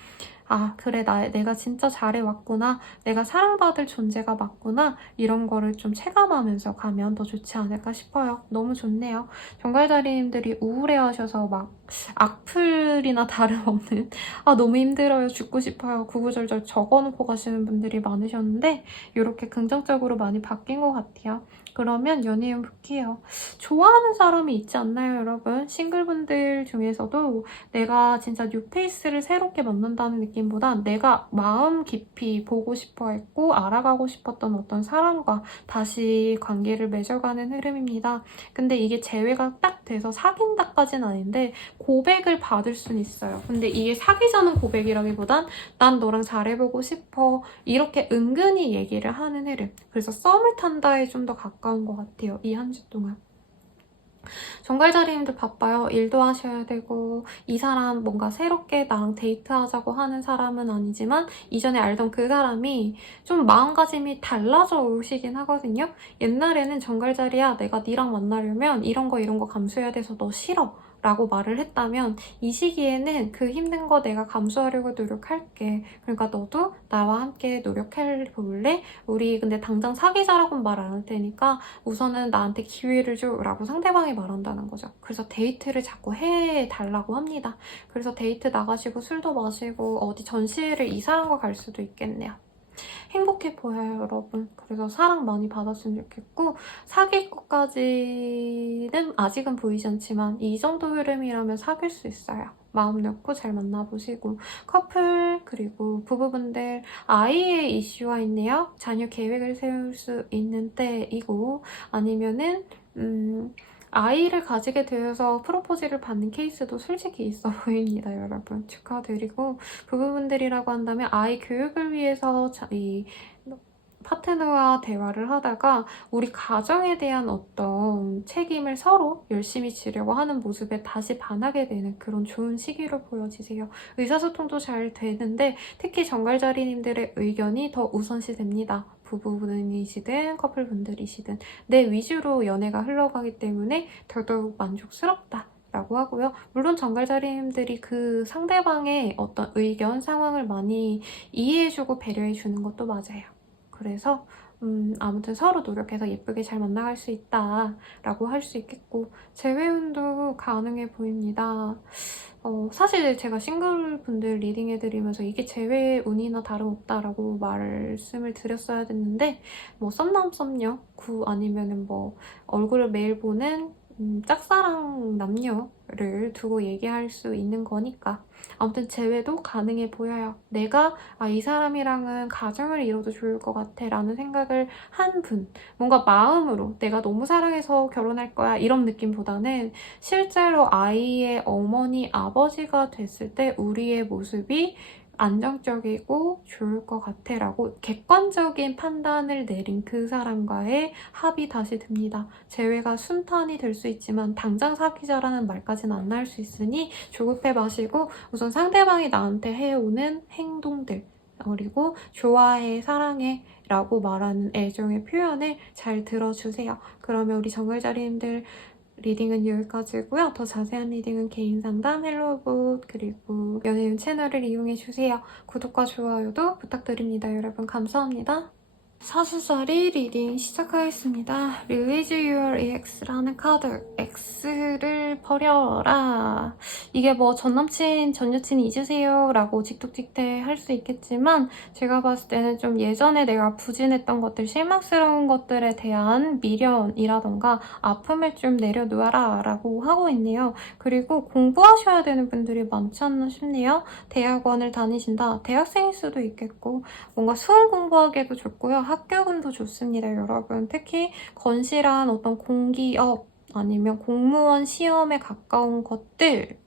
그래, 내가 진짜 잘해왔구나. 내가 사랑받을 존재가 맞구나. 이런 거를 좀 체감하면서 가면 더 좋지 않을까 싶어요. 너무 좋네요. 정갈자리님들이 우울해하셔서 막 악플이나 다름없는 너무 힘들어요. 죽고 싶어요. 구구절절 적어놓고 가시는 분들이 많으셨는데 이렇게 긍정적으로 많이 바뀐 것 같아요. 그러면 연애운 볼게요. 좋아하는 사람이 있지 않나요, 여러분? 싱글분들 중에서도 내가 진짜 뉴페이스를 새롭게 만난다는 느낌보단 내가 마음 깊이 보고 싶어 했고 알아가고 싶었던 어떤 사람과 다시 관계를 맺어가는 흐름입니다. 근데 이게 재회가 딱 돼서 사귄다까지는 아닌데 고백을 받을 순 있어요. 근데 이게 사귀자는 고백이라기보단 난 너랑 잘해보고 싶어. 이렇게 은근히 얘기를 하는 흐름. 그래서 썸을 탄다에 좀 더 가까운 것 같아요. 이 한 주 동안. 정갈자리님들 바빠요. 일도 하셔야 되고 이 사람 뭔가 새롭게 나랑 데이트하자고 하는 사람은 아니지만 이전에 알던 그 사람이 좀 마음가짐이 달라져 오시긴 하거든요. 옛날에는 정갈자리야 내가 니랑 만나려면 이런 거 감수해야 돼서 너 싫어. 라고 말을 했다면 이 시기에는 그 힘든 거 내가 감수하려고 노력할게. 그러니까 너도 나와 함께 노력해 볼래? 우리 근데 당장 사귀자라고는 말 안 할 테니까 우선은 나한테 기회를 줘 라고 상대방이 말한다는 거죠. 그래서 데이트를 자꾸 해달라고 합니다. 그래서 데이트 나가시고 술도 마시고 어디 전시회를 이 사람과 갈 수도 있겠네요. 행복해 보여요, 여러분. 그래서 사랑 많이 받았으면 좋겠고 사귈 것까지는 아직은 보이지 않지만 이 정도 흐름이라면 사귈 수 있어요. 마음 놓고 잘 만나보시고 커플 그리고 부부분들 아이의 이슈가 있네요. 자녀 계획을 세울 수 있는 때이고 아니면은 아이를 가지게 되어서 프로포즈를 받는 케이스도 솔직히 있어 보입니다, 여러분. 축하드리고 부부분들이라고 한다면 아이 교육을 위해서 이 파트너와 대화를 하다가 우리 가정에 대한 어떤 책임을 서로 열심히 지려고 하는 모습에 다시 반하게 되는 그런 좋은 시기로 보여지세요. 의사소통도 잘 되는데 특히 정갈자리님들의 의견이 더 우선시 됩니다. 부부분이시든 커플분들이시든 내 위주로 연애가 흘러가기 때문에 더더욱 만족스럽다. 라고 하고요. 물론 정갈자리님들이 그 상대방의 어떤 의견, 상황을 많이 이해해주고 배려해주는 것도 맞아요. 그래서 아무튼 서로 노력해서 예쁘게 잘 만나갈 수 있다라고 할 수 있겠고 재회운도 가능해 보입니다. 사실 제가 싱글분들 리딩해드리면서 이게 재회운이나 다름없다라고 말씀을 드렸어야 됐는데 뭐 썸남 썸녀 아니면은 뭐 얼굴을 매일 보는 짝사랑 남녀를 두고 얘기할 수 있는 거니까. 아무튼 재회도 가능해 보여요. 내가 이 사람이랑은 가정을 이뤄도 좋을 것 같아 라는 생각을 한 분, 뭔가 마음으로 내가 너무 사랑해서 결혼할 거야 이런 느낌보다는 실제로 아이의 어머니, 아버지가 됐을 때 우리의 모습이 안정적이고 좋을 것 같아 라고 객관적인 판단을 내린 그 사람과의 합이 다시 듭니다. 재회가 순탄이 될 수 있지만 당장 사귀자라는 말까지는 안 나올 수 있으니 조급해 마시고 우선 상대방이 나한테 해오는 행동들, 그리고 좋아해, 사랑해 라고 말하는 애정의 표현을 잘 들어주세요. 그러면 우리 정글자리님들 리딩은 여기까지고요. 더 자세한 리딩은 개인 상담, 헬로봇, 그리고 연예인 채널을 이용해주세요. 구독과 좋아요도 부탁드립니다. 여러분 감사합니다. 사수자리 리딩 시작하겠습니다. Release your EX라는 카드. X를 버려라. 이게 뭐 전남친, 전여친 잊으세요 라고 직독직대 할 수 있겠지만 제가 봤을 때는 좀 예전에 내가 부진했던 것들, 실망스러운 것들에 대한 미련이라던가 아픔을 좀 내려놓아라 라고 하고 있네요. 그리고 공부하셔야 되는 분들이 많지 않나 싶네요. 대학원을 다니신다. 대학생일 수도 있겠고 뭔가 수험 공부하기도 좋고요. 학교군도 좋습니다, 여러분. 특히 건실한 어떤 공기업 아니면 공무원 시험에 가까운 것들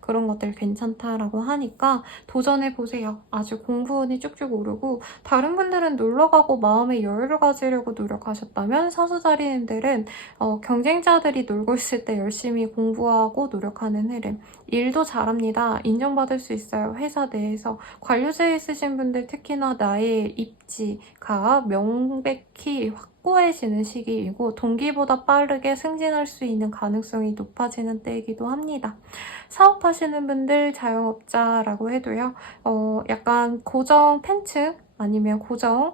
그런 것들 괜찮다라고 하니까 도전해보세요. 아주 공부운이 쭉쭉 오르고 다른 분들은 놀러가고 마음의 여유를 가지려고 노력하셨다면 사수자리님들은 경쟁자들이 놀고 있을 때 열심히 공부하고 노력하는 흐름. 일도 잘합니다. 인정받을 수 있어요. 회사 내에서. 관료제에 있으신 분들 특히나 나의 입지가 명백히 확고해지는 시기이고 동기보다 빠르게 승진할 수 있는 가능성이 높아지는 때이기도 합니다. 사업하시는 분들, 자영업자라고 해도요. 약간 고정 팬층 아니면 고정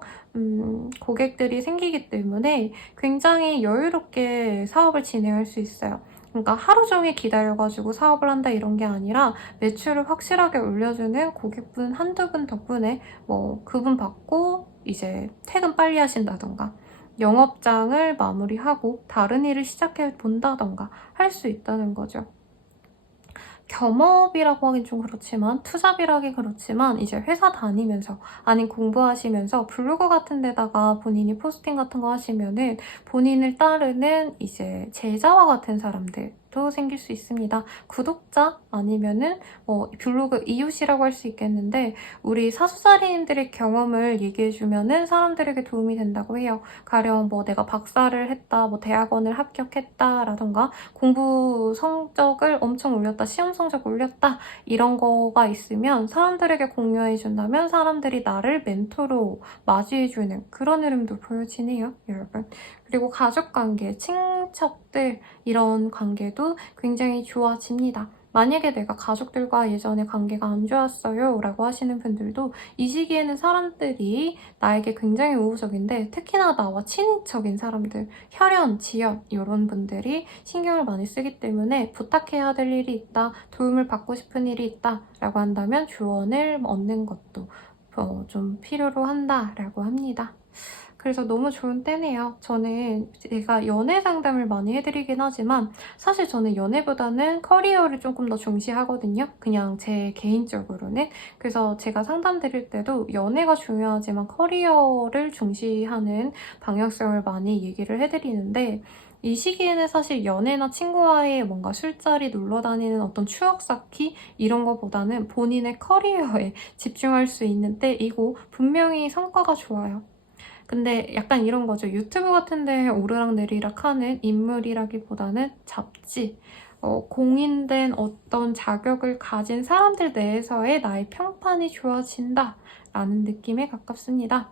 고객들이 생기기 때문에 굉장히 여유롭게 사업을 진행할 수 있어요. 그러니까 하루 종일 기다려가지고 사업을 한다 이런 게 아니라 매출을 확실하게 올려주는 고객분 한두 분 덕분에 뭐 그분 받고 이제 퇴근 빨리 하신다던가 영업장을 마무리하고 다른 일을 시작해 본다던가 할 수 있다는 거죠. 겸업이라고 하긴 좀 그렇지만 투잡이라기 그렇지만 이제 회사 다니면서 아닌 공부하시면서 블로그 같은 데다가 본인이 포스팅 같은 거 하시면은 본인을 따르는 이제 제자와 같은 사람들도 생길 수 있습니다. 구독자 아니면은 블로그 이웃이라고 할 수 있겠는데 우리 사수자리님들의 경험을 얘기해주면은 사람들에게 도움이 된다고 해요. 가령 뭐 내가 박사를 했다, 뭐 대학원을 합격했다라던가 공부 성적을 엄청 올렸다, 시험 성적 올렸다 이런 거가 있으면 사람들에게 공유해준다면 사람들이 나를 멘토로 맞이해주는 그런 흐름도 보여지네요, 여러분. 그리고 가족관계, 친척들 이런 관계도 굉장히 좋아집니다. 만약에 내가 가족들과 예전에 관계가 안 좋았어요 라고 하시는 분들도 이 시기에는 사람들이 나에게 굉장히 우호적인데 특히나 나와 친인척인 사람들, 혈연, 지연 이런 분들이 신경을 많이 쓰기 때문에 부탁해야 될 일이 있다, 도움을 받고 싶은 일이 있다 라고 한다면 조언을 얻는 것도 좀 필요로 한다라고 합니다. 그래서 너무 좋은 때네요. 저는 제가 연애 상담을 많이 해드리긴 하지만 사실 저는 연애보다는 커리어를 조금 더 중시하거든요. 그냥 제 개인적으로는. 그래서 제가 상담 드릴 때도 연애가 중요하지만 커리어를 중시하는 방향성을 많이 얘기를 해드리는데 이 시기에는 사실 연애나 친구와의 뭔가 술자리 놀러 다니는 어떤 추억 쌓기 이런 거보다는 본인의 커리어에 집중할 수 있는 때이고 분명히 성과가 좋아요. 근데 약간 이런 거죠. 유튜브 같은 데 오르락내리락 하는 인물이라기보다는 잡지, 공인된 어떤 자격을 가진 사람들 내에서의 나의 평판이 좋아진다 라는 느낌에 가깝습니다.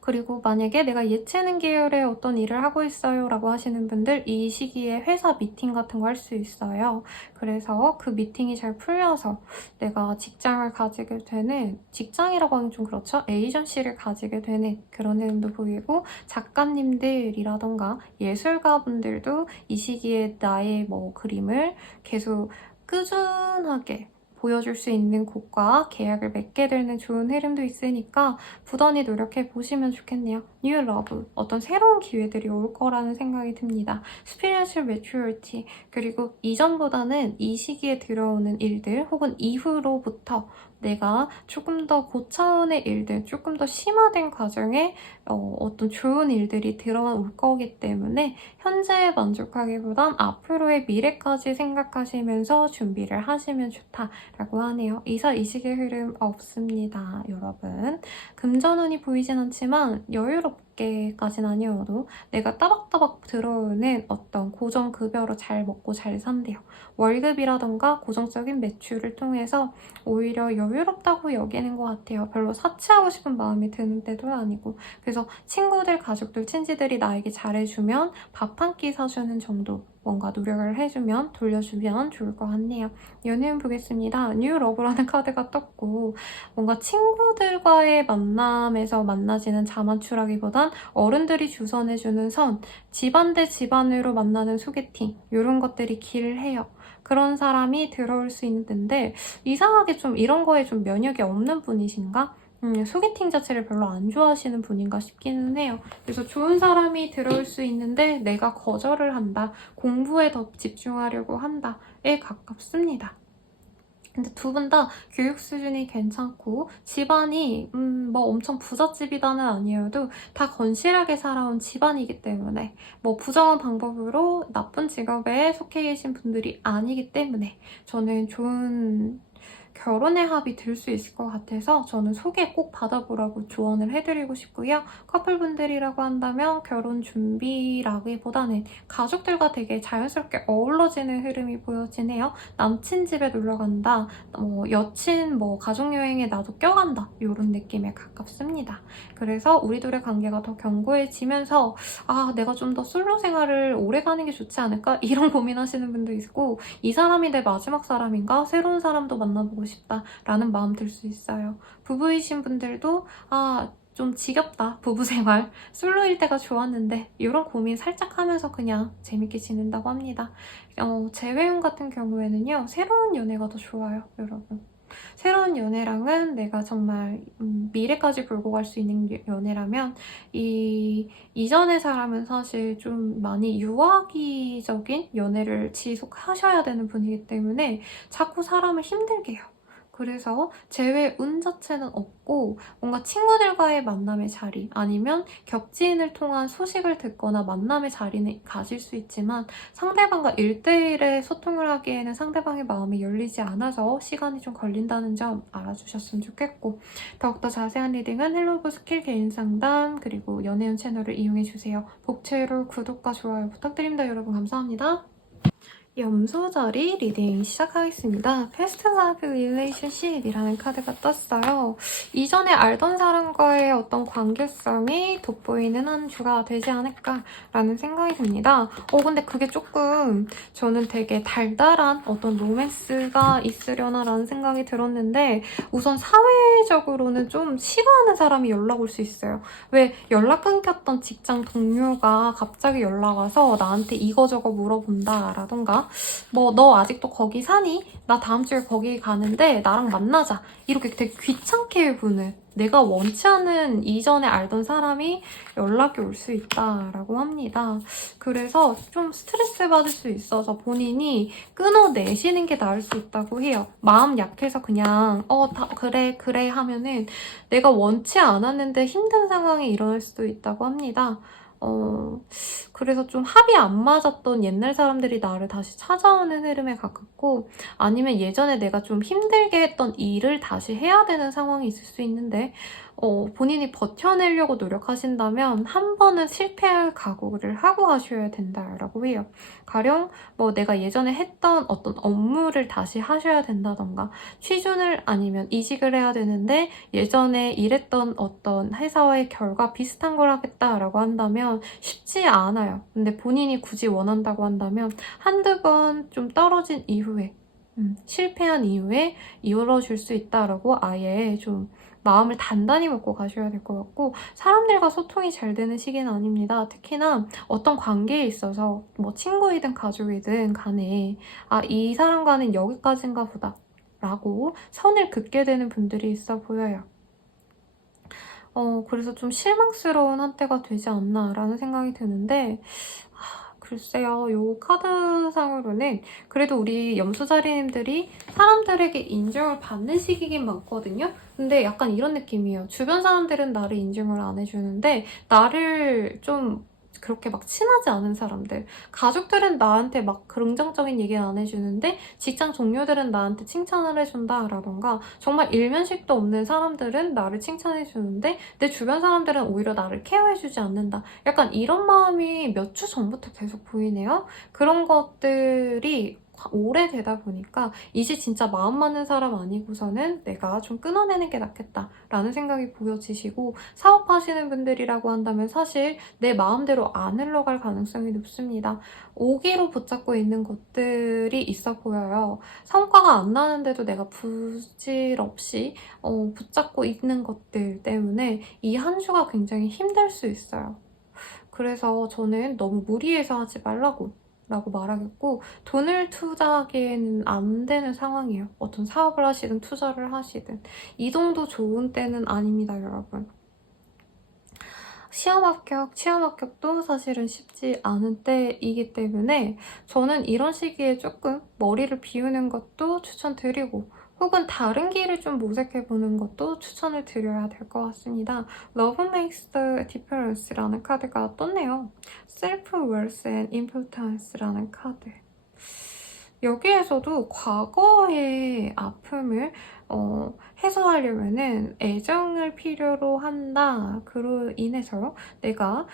그리고 만약에 내가 예체능 계열의 어떤 일을 하고 있어요 라고 하시는 분들 이 시기에 회사 미팅 같은 거 할 수 있어요. 그래서 그 미팅이 잘 풀려서 내가 직장을 가지게 되는, 직장이라고 하면 좀 그렇죠? 에이전시를 가지게 되는 그런 흐름도 보이고 작가님들이라던가 예술가분들도 이 시기에 나의 뭐 그림을 계속 꾸준하게 보여줄 수 있는 곳과 계약을 맺게 되는 좋은 흐름도 있으니까 부단히 노력해 보시면 좋겠네요. New Love, 어떤 새로운 기회들이 올 거라는 생각이 듭니다. Spiritual Maturity, 그리고 이전보다는 이 시기에 들어오는 일들 혹은 이후로부터 내가 조금 더 고차원의 일들, 조금 더 심화된 과정에 어떤 좋은 일들이 들어올 거기 때문에 현재에 만족하기보단 앞으로의 미래까지 생각하시면서 준비를 하시면 좋다라고 하네요. 이시기의 흐름 없습니다, 여러분. 금전운이 보이진 않지만 여유롭게까진 아니어도 내가 따박따박 들어오는 어떤 고정급여로 잘 먹고 잘 산대요. 월급이라던가 고정적인 매출을 통해서 오히려 여유롭다고 여기는 것 같아요. 별로 사치하고 싶은 마음이 드는 때도 아니고. 그래서 친구들, 가족들, 친지들이 나에게 잘해주면 밥 한 끼 사주는 정도 뭔가 노력을 해주면, 돌려주면 좋을 것 같네요. 연애운 보겠습니다. 뉴 러브라는 카드가 떴고 뭔가 친구들과의 만남에서 만나지는 자만추라기보단 어른들이 주선해주는 선, 집안 대 집안으로 만나는 소개팅 이런 것들이 길을 해요. 그런 사람이 들어올 수 있는데 이상하게 좀 이런 거에 좀 면역이 없는 분이신가? 소개팅 자체를 별로 안 좋아하시는 분인가 싶기는 해요. 그래서 좋은 사람이 들어올 수 있는데 내가 거절을 한다. 공부에 더 집중하려고 한다에 가깝습니다. 근데 두 분 다 교육 수준이 괜찮고 집안이 뭐 엄청 부잣집이다는 아니어도 다 건실하게 살아온 집안이기 때문에 뭐 부정한 방법으로 나쁜 직업에 속해 계신 분들이 아니기 때문에 저는 좋은 결혼의 합이 들 수 있을 것 같아서 저는 소개 꼭 받아보라고 조언을 해드리고 싶고요. 커플분들이라고 한다면 결혼 준비라기보다는 가족들과 되게 자연스럽게 어우러지는 흐름이 보여지네요. 남친 집에 놀러 간다, 여친 가족여행에 나도 껴간다 이런 느낌에 가깝습니다. 그래서 우리 둘의 관계가 더 견고해지면서 내가 좀 더 솔로 생활을 오래 가는 게 좋지 않을까? 이런 고민하시는 분도 있고 이 사람이 내 마지막 사람인가? 새로운 사람도 만나보고 싶다라는 마음 들 수 있어요. 부부이신 분들도 좀 지겹다, 부부생활. 솔로일 때가 좋았는데 이런 고민 살짝 하면서 그냥 재밌게 지낸다고 합니다. 재회용 같은 경우에는요. 새로운 연애가 더 좋아요, 여러분. 새로운 연애랑은 내가 정말 미래까지 몰고 갈 수 있는 연애라면 이전의 사람은 사실 좀 많이 유아기적인 연애를 지속하셔야 되는 분이기 때문에 자꾸 사람을 힘들게 해요. 그래서 재회 운 자체는 없고 뭔가 친구들과의 만남의 자리 아니면 겹지인을 통한 소식을 듣거나 만남의 자리는 가질 수 있지만 상대방과 1대1의 소통을 하기에는 상대방의 마음이 열리지 않아서 시간이 좀 걸린다는 점 알아주셨으면 좋겠고 더욱더 자세한 리딩은 헬로브 스킬 개인 상담 그리고 연애운 채널을 이용해주세요. 복채로 구독과 좋아요 부탁드립니다. 여러분 감사합니다. 염소자리 리딩 시작하겠습니다. Past Love Relationship이라는 카드가 떴어요. 이전에 알던 사람과의 어떤 관계성이 돋보이는 한 주가 되지 않을까라는 생각이 듭니다. 근데 그게 조금 저는 되게 달달한 어떤 로맨스가 있으려나라는 생각이 들었는데 우선 사회적으로는 좀 싫어하는 사람이 연락 올 수 있어요. 왜 연락 끊겼던 직장 동료가 갑자기 연락 와서 나한테 이거저거 물어본다 라던가 너 아직도 거기 사니? 나 다음 주에 거기 가는데 나랑 만나자. 이렇게 되게 귀찮게 구는 내가 원치 않은 이전에 알던 사람이 연락이 올 수 있다라고 합니다. 그래서 좀 스트레스 받을 수 있어서 본인이 끊어내시는 게 나을 수 있다고 해요. 마음 약해서 그냥 그래 하면은 내가 원치 않았는데 힘든 상황이 일어날 수도 있다고 합니다. 그래서 좀 합이 안 맞았던 옛날 사람들이 나를 다시 찾아오는 흐름에 가깝고 아니면 예전에 내가 좀 힘들게 했던 일을 다시 해야 되는 상황이 있을 수 있는데 본인이 버텨내려고 노력하신다면 한 번은 실패할 각오를 하고 하셔야 된다라고 해요. 가령 내가 예전에 했던 어떤 업무를 다시 하셔야 된다던가 취준을 아니면 이직을 해야 되는데 예전에 일했던 어떤 회사와의 결과 비슷한 걸 하겠다라고 한다면 쉽지 않아요. 근데 본인이 굳이 원한다고 한다면 한두 번 좀 떨어진 이후에 실패한 이후에 이루어질 수 있다라고 아예 좀 마음을 단단히 먹고 가셔야 될 것 같고 사람들과 소통이 잘 되는 시기는 아닙니다. 특히나 어떤 관계에 있어서 친구이든 가족이든 간에 이 사람과는 여기까지인가 보다 라고 선을 긋게 되는 분들이 있어 보여요. 그래서 좀 실망스러운 한때가 되지 않나라는 생각이 드는데, 글쎄요, 요 카드상으로는 그래도 우리 염소자리님들이 사람들에게 인정을 받는 시기긴 많거든요? 근데 약간 이런 느낌이에요. 주변 사람들은 나를 인정을 안 해주는데 나를 좀 그렇게 막 친하지 않은 사람들, 가족들은 나한테 막 긍정적인 얘기를 안 해주는데 직장 동료들은 나한테 칭찬을 해준다라던가, 정말 일면식도 없는 사람들은 나를 칭찬해주는데 내 주변 사람들은 오히려 나를 케어해주지 않는다. 약간 이런 마음이 몇 주 전부터 계속 보이네요. 그런 것들이 오래되다 보니까 이제 진짜 마음 맞는 사람 아니고서는 내가 좀 끊어내는 게 낫겠다라는 생각이 보여지시고, 사업하시는 분들이라고 한다면 사실 내 마음대로 안 흘러갈 가능성이 높습니다. 오기로 붙잡고 있는 것들이 있어 보여요. 성과가 안 나는데도 내가 부질없이 붙잡고 있는 것들 때문에 이 한 주가 굉장히 힘들 수 있어요. 그래서 저는 너무 무리해서 하지 말라고 말하겠고, 돈을 투자하기에는 안 되는 상황이에요. 어떤 사업을 하시든 투자를 하시든 이동도 좋은 때는 아닙니다, 여러분. 시험 합격, 취업 합격도 사실은 쉽지 않은 때이기 때문에 저는 이런 시기에 조금 머리를 비우는 것도 추천드리고, 혹은 다른 길을 좀 모색해보는 것도 추천을 드려야 될 것 같습니다. Love makes the difference라는 카드가 떴네요. Self-worth and importance라는 카드. 여기에서도 과거의 아픔을 해소하려면은 애정을 필요로 한다. 그로 인해서 내가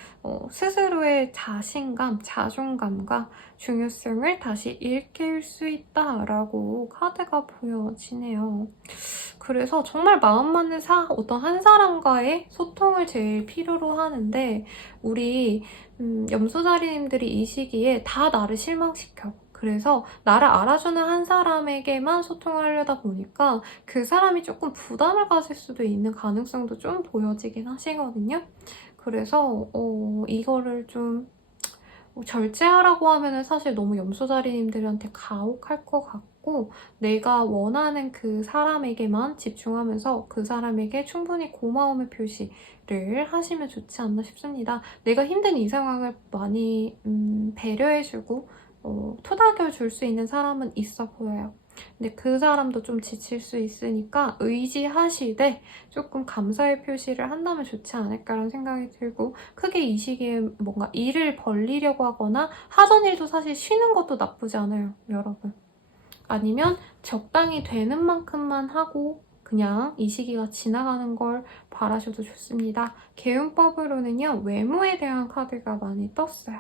스스로의 자신감, 자존감과 중요성을 다시 일깨울 수 있다라고 카드가 보여지네요. 그래서 정말 마음 맞는 어떤 한 사람과의 소통을 제일 필요로 하는데, 우리 염소자리님들이 이 시기에 다 나를 실망시켜. 그래서 나를 알아주는 한 사람에게만 소통을 하려다 보니까 그 사람이 조금 부담을 가질 수도 있는 가능성도 좀 보여지긴 하시거든요. 그래서 이거를 좀 절제하라고 하면은 사실 너무 염소자리님들한테 가혹할 것 같고, 내가 원하는 그 사람에게만 집중하면서 그 사람에게 충분히 고마움의 표시를 하시면 좋지 않나 싶습니다. 내가 힘든 이 상황을 많이 배려해주고 토닥여줄 수 있는 사람은 있어 보여요. 근데 그 사람도 좀 지칠 수 있으니까 의지하시되 조금 감사의 표시를 한다면 좋지 않을까라는 생각이 들고, 크게 이 시기에 뭔가 일을 벌리려고 하거나 하던 일도 사실 쉬는 것도 나쁘지 않아요, 여러분. 아니면 적당히 되는 만큼만 하고 그냥 이 시기가 지나가는 걸 바라셔도 좋습니다. 개운법으로는요, 외모에 대한 카드가 많이 떴어요.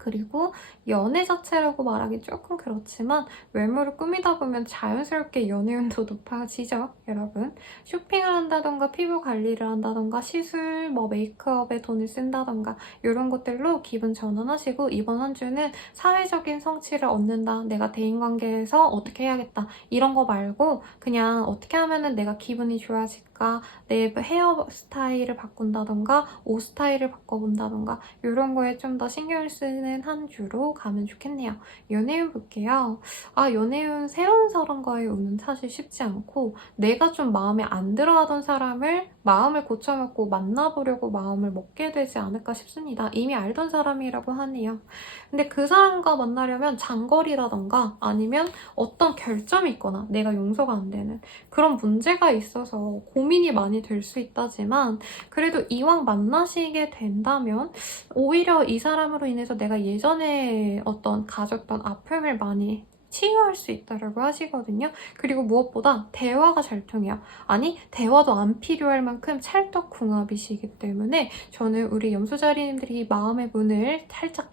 그리고 연애 자체라고 말하기 조금 그렇지만 외모를 꾸미다 보면 자연스럽게 연애운도 높아지죠, 여러분. 쇼핑을 한다던가 피부 관리를 한다던가 시술, 메이크업에 돈을 쓴다던가 이런 것들로 기분 전환하시고, 이번 한 주는 사회적인 성취를 얻는다, 내가 대인관계에서 어떻게 해야겠다 이런 거 말고 그냥 어떻게 하면은 내가 기분이 좋아질까, 내 헤어 스타일을 바꾼다던가 옷 스타일을 바꿔본다던가 이런 거에 좀 더 신경을 쓰는 한 주로 가면 좋겠네요. 연애운 볼게요. 연애운 새로운 사람과의 운은 사실 쉽지 않고, 내가 좀 마음에 안 들어하던 사람을 마음을 고쳐먹고 만나보려고 마음을 먹게 되지 않을까 싶습니다. 이미 알던 사람이라고 하네요. 근데 그 사람과 만나려면 장거리라던가 아니면 어떤 결점이 있거나 내가 용서가 안 되는 그런 문제가 있어서 고민이 많이 될 수 있다지만, 그래도 이왕 만나시게 된다면 오히려 이 사람으로 인해서 내가 예전에 가졌던 아픔을 많이 치유할 수 있다고 하시거든요. 그리고 무엇보다 대화가 잘 통해요. 아니, 대화도 안 필요할 만큼 찰떡궁합이시기 때문에 저는 우리 염소자리님들이 마음의 문을 살짝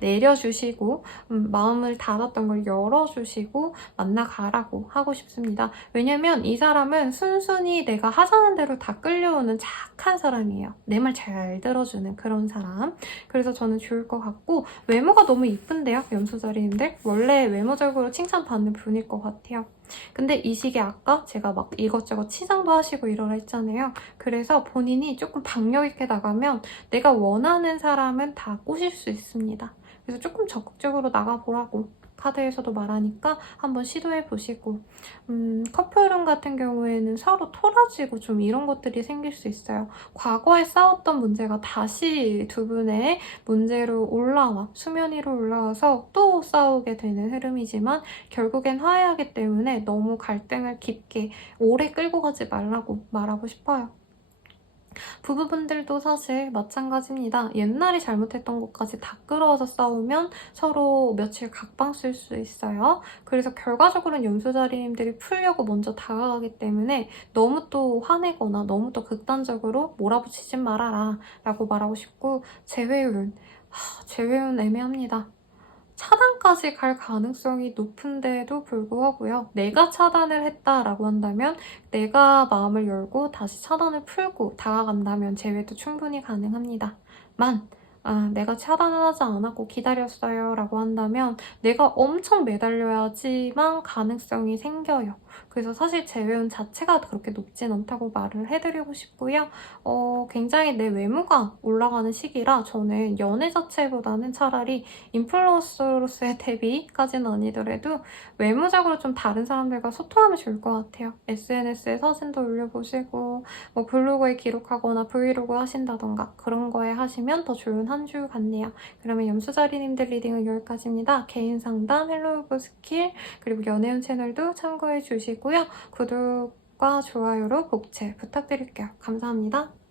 내려주시고 마음을 닫았던 걸 열어주시고 만나가라고 하고 싶습니다. 왜냐면 이 사람은 순순히 내가 하자는 대로 다 끌려오는 착한 사람이에요. 내 말 잘 들어주는 그런 사람. 그래서 저는 좋을 것 같고, 외모가 너무 이쁜데요, 염소자리님들? 원래 외모적으로 칭찬받는 분일 것 같아요. 근데 이 시기에 아까 제가 막 이것저것 치장도 하시고 이러라 했잖아요. 그래서 본인이 조금 박력 있게 나가면 내가 원하는 사람은 다 꼬실 수 있습니다. 그래서 조금 적극적으로 나가보라고 카드에서도 말하니까 한번 시도해보시고 커플운 같은 경우에는 서로 토라지고 좀 이런 것들이 생길 수 있어요. 과거에 싸웠던 문제가 다시 두 분의 문제로 수면 위로 올라와서 또 싸우게 되는 흐름이지만 결국엔 화해하기 때문에 너무 갈등을 깊게 오래 끌고 가지 말라고 말하고 싶어요. 부부분들도 사실 마찬가지입니다. 옛날에 잘못했던 것까지 다 끌어와서 싸우면 서로 며칠 각방 쓸 수 있어요. 그래서 결과적으로는 염소자리님들이 풀려고 먼저 다가가기 때문에 너무 또 화내거나 너무 또 극단적으로 몰아붙이지 말아라 라고 말하고 싶고, 재회운 애매합니다. 차단까지 갈 가능성이 높은데도 불구하고요. 내가 차단을 했다라고 한다면 내가 마음을 열고 다시 차단을 풀고 다가간다면 재회도 충분히 가능합니다. 내가 차단을 하지 않았고 기다렸어요 라고 한다면 내가 엄청 매달려야지만 가능성이 생겨요. 그래서 사실 재회운 자체가 그렇게 높진 않다고 말을 해드리고 싶고요. 굉장히 내 외모가 올라가는 시기라 저는 연애 자체보다는 차라리 인플루언서로서의 데뷔까지는 아니더라도 외모적으로 좀 다른 사람들과 소통하면 좋을 것 같아요. SNS에 사진도 올려보시고 뭐 블로그에 기록하거나 브이로그 하신다던가 그런 거에 하시면 더 좋은 한 주 같네요. 그러면 염수자리님들 리딩은 여기까지입니다. 개인 상담, 헬로우브 스킬, 그리고 연애운 채널도 참고해 주시고요. 구독과 좋아요로 복채 부탁드릴게요. 감사합니다.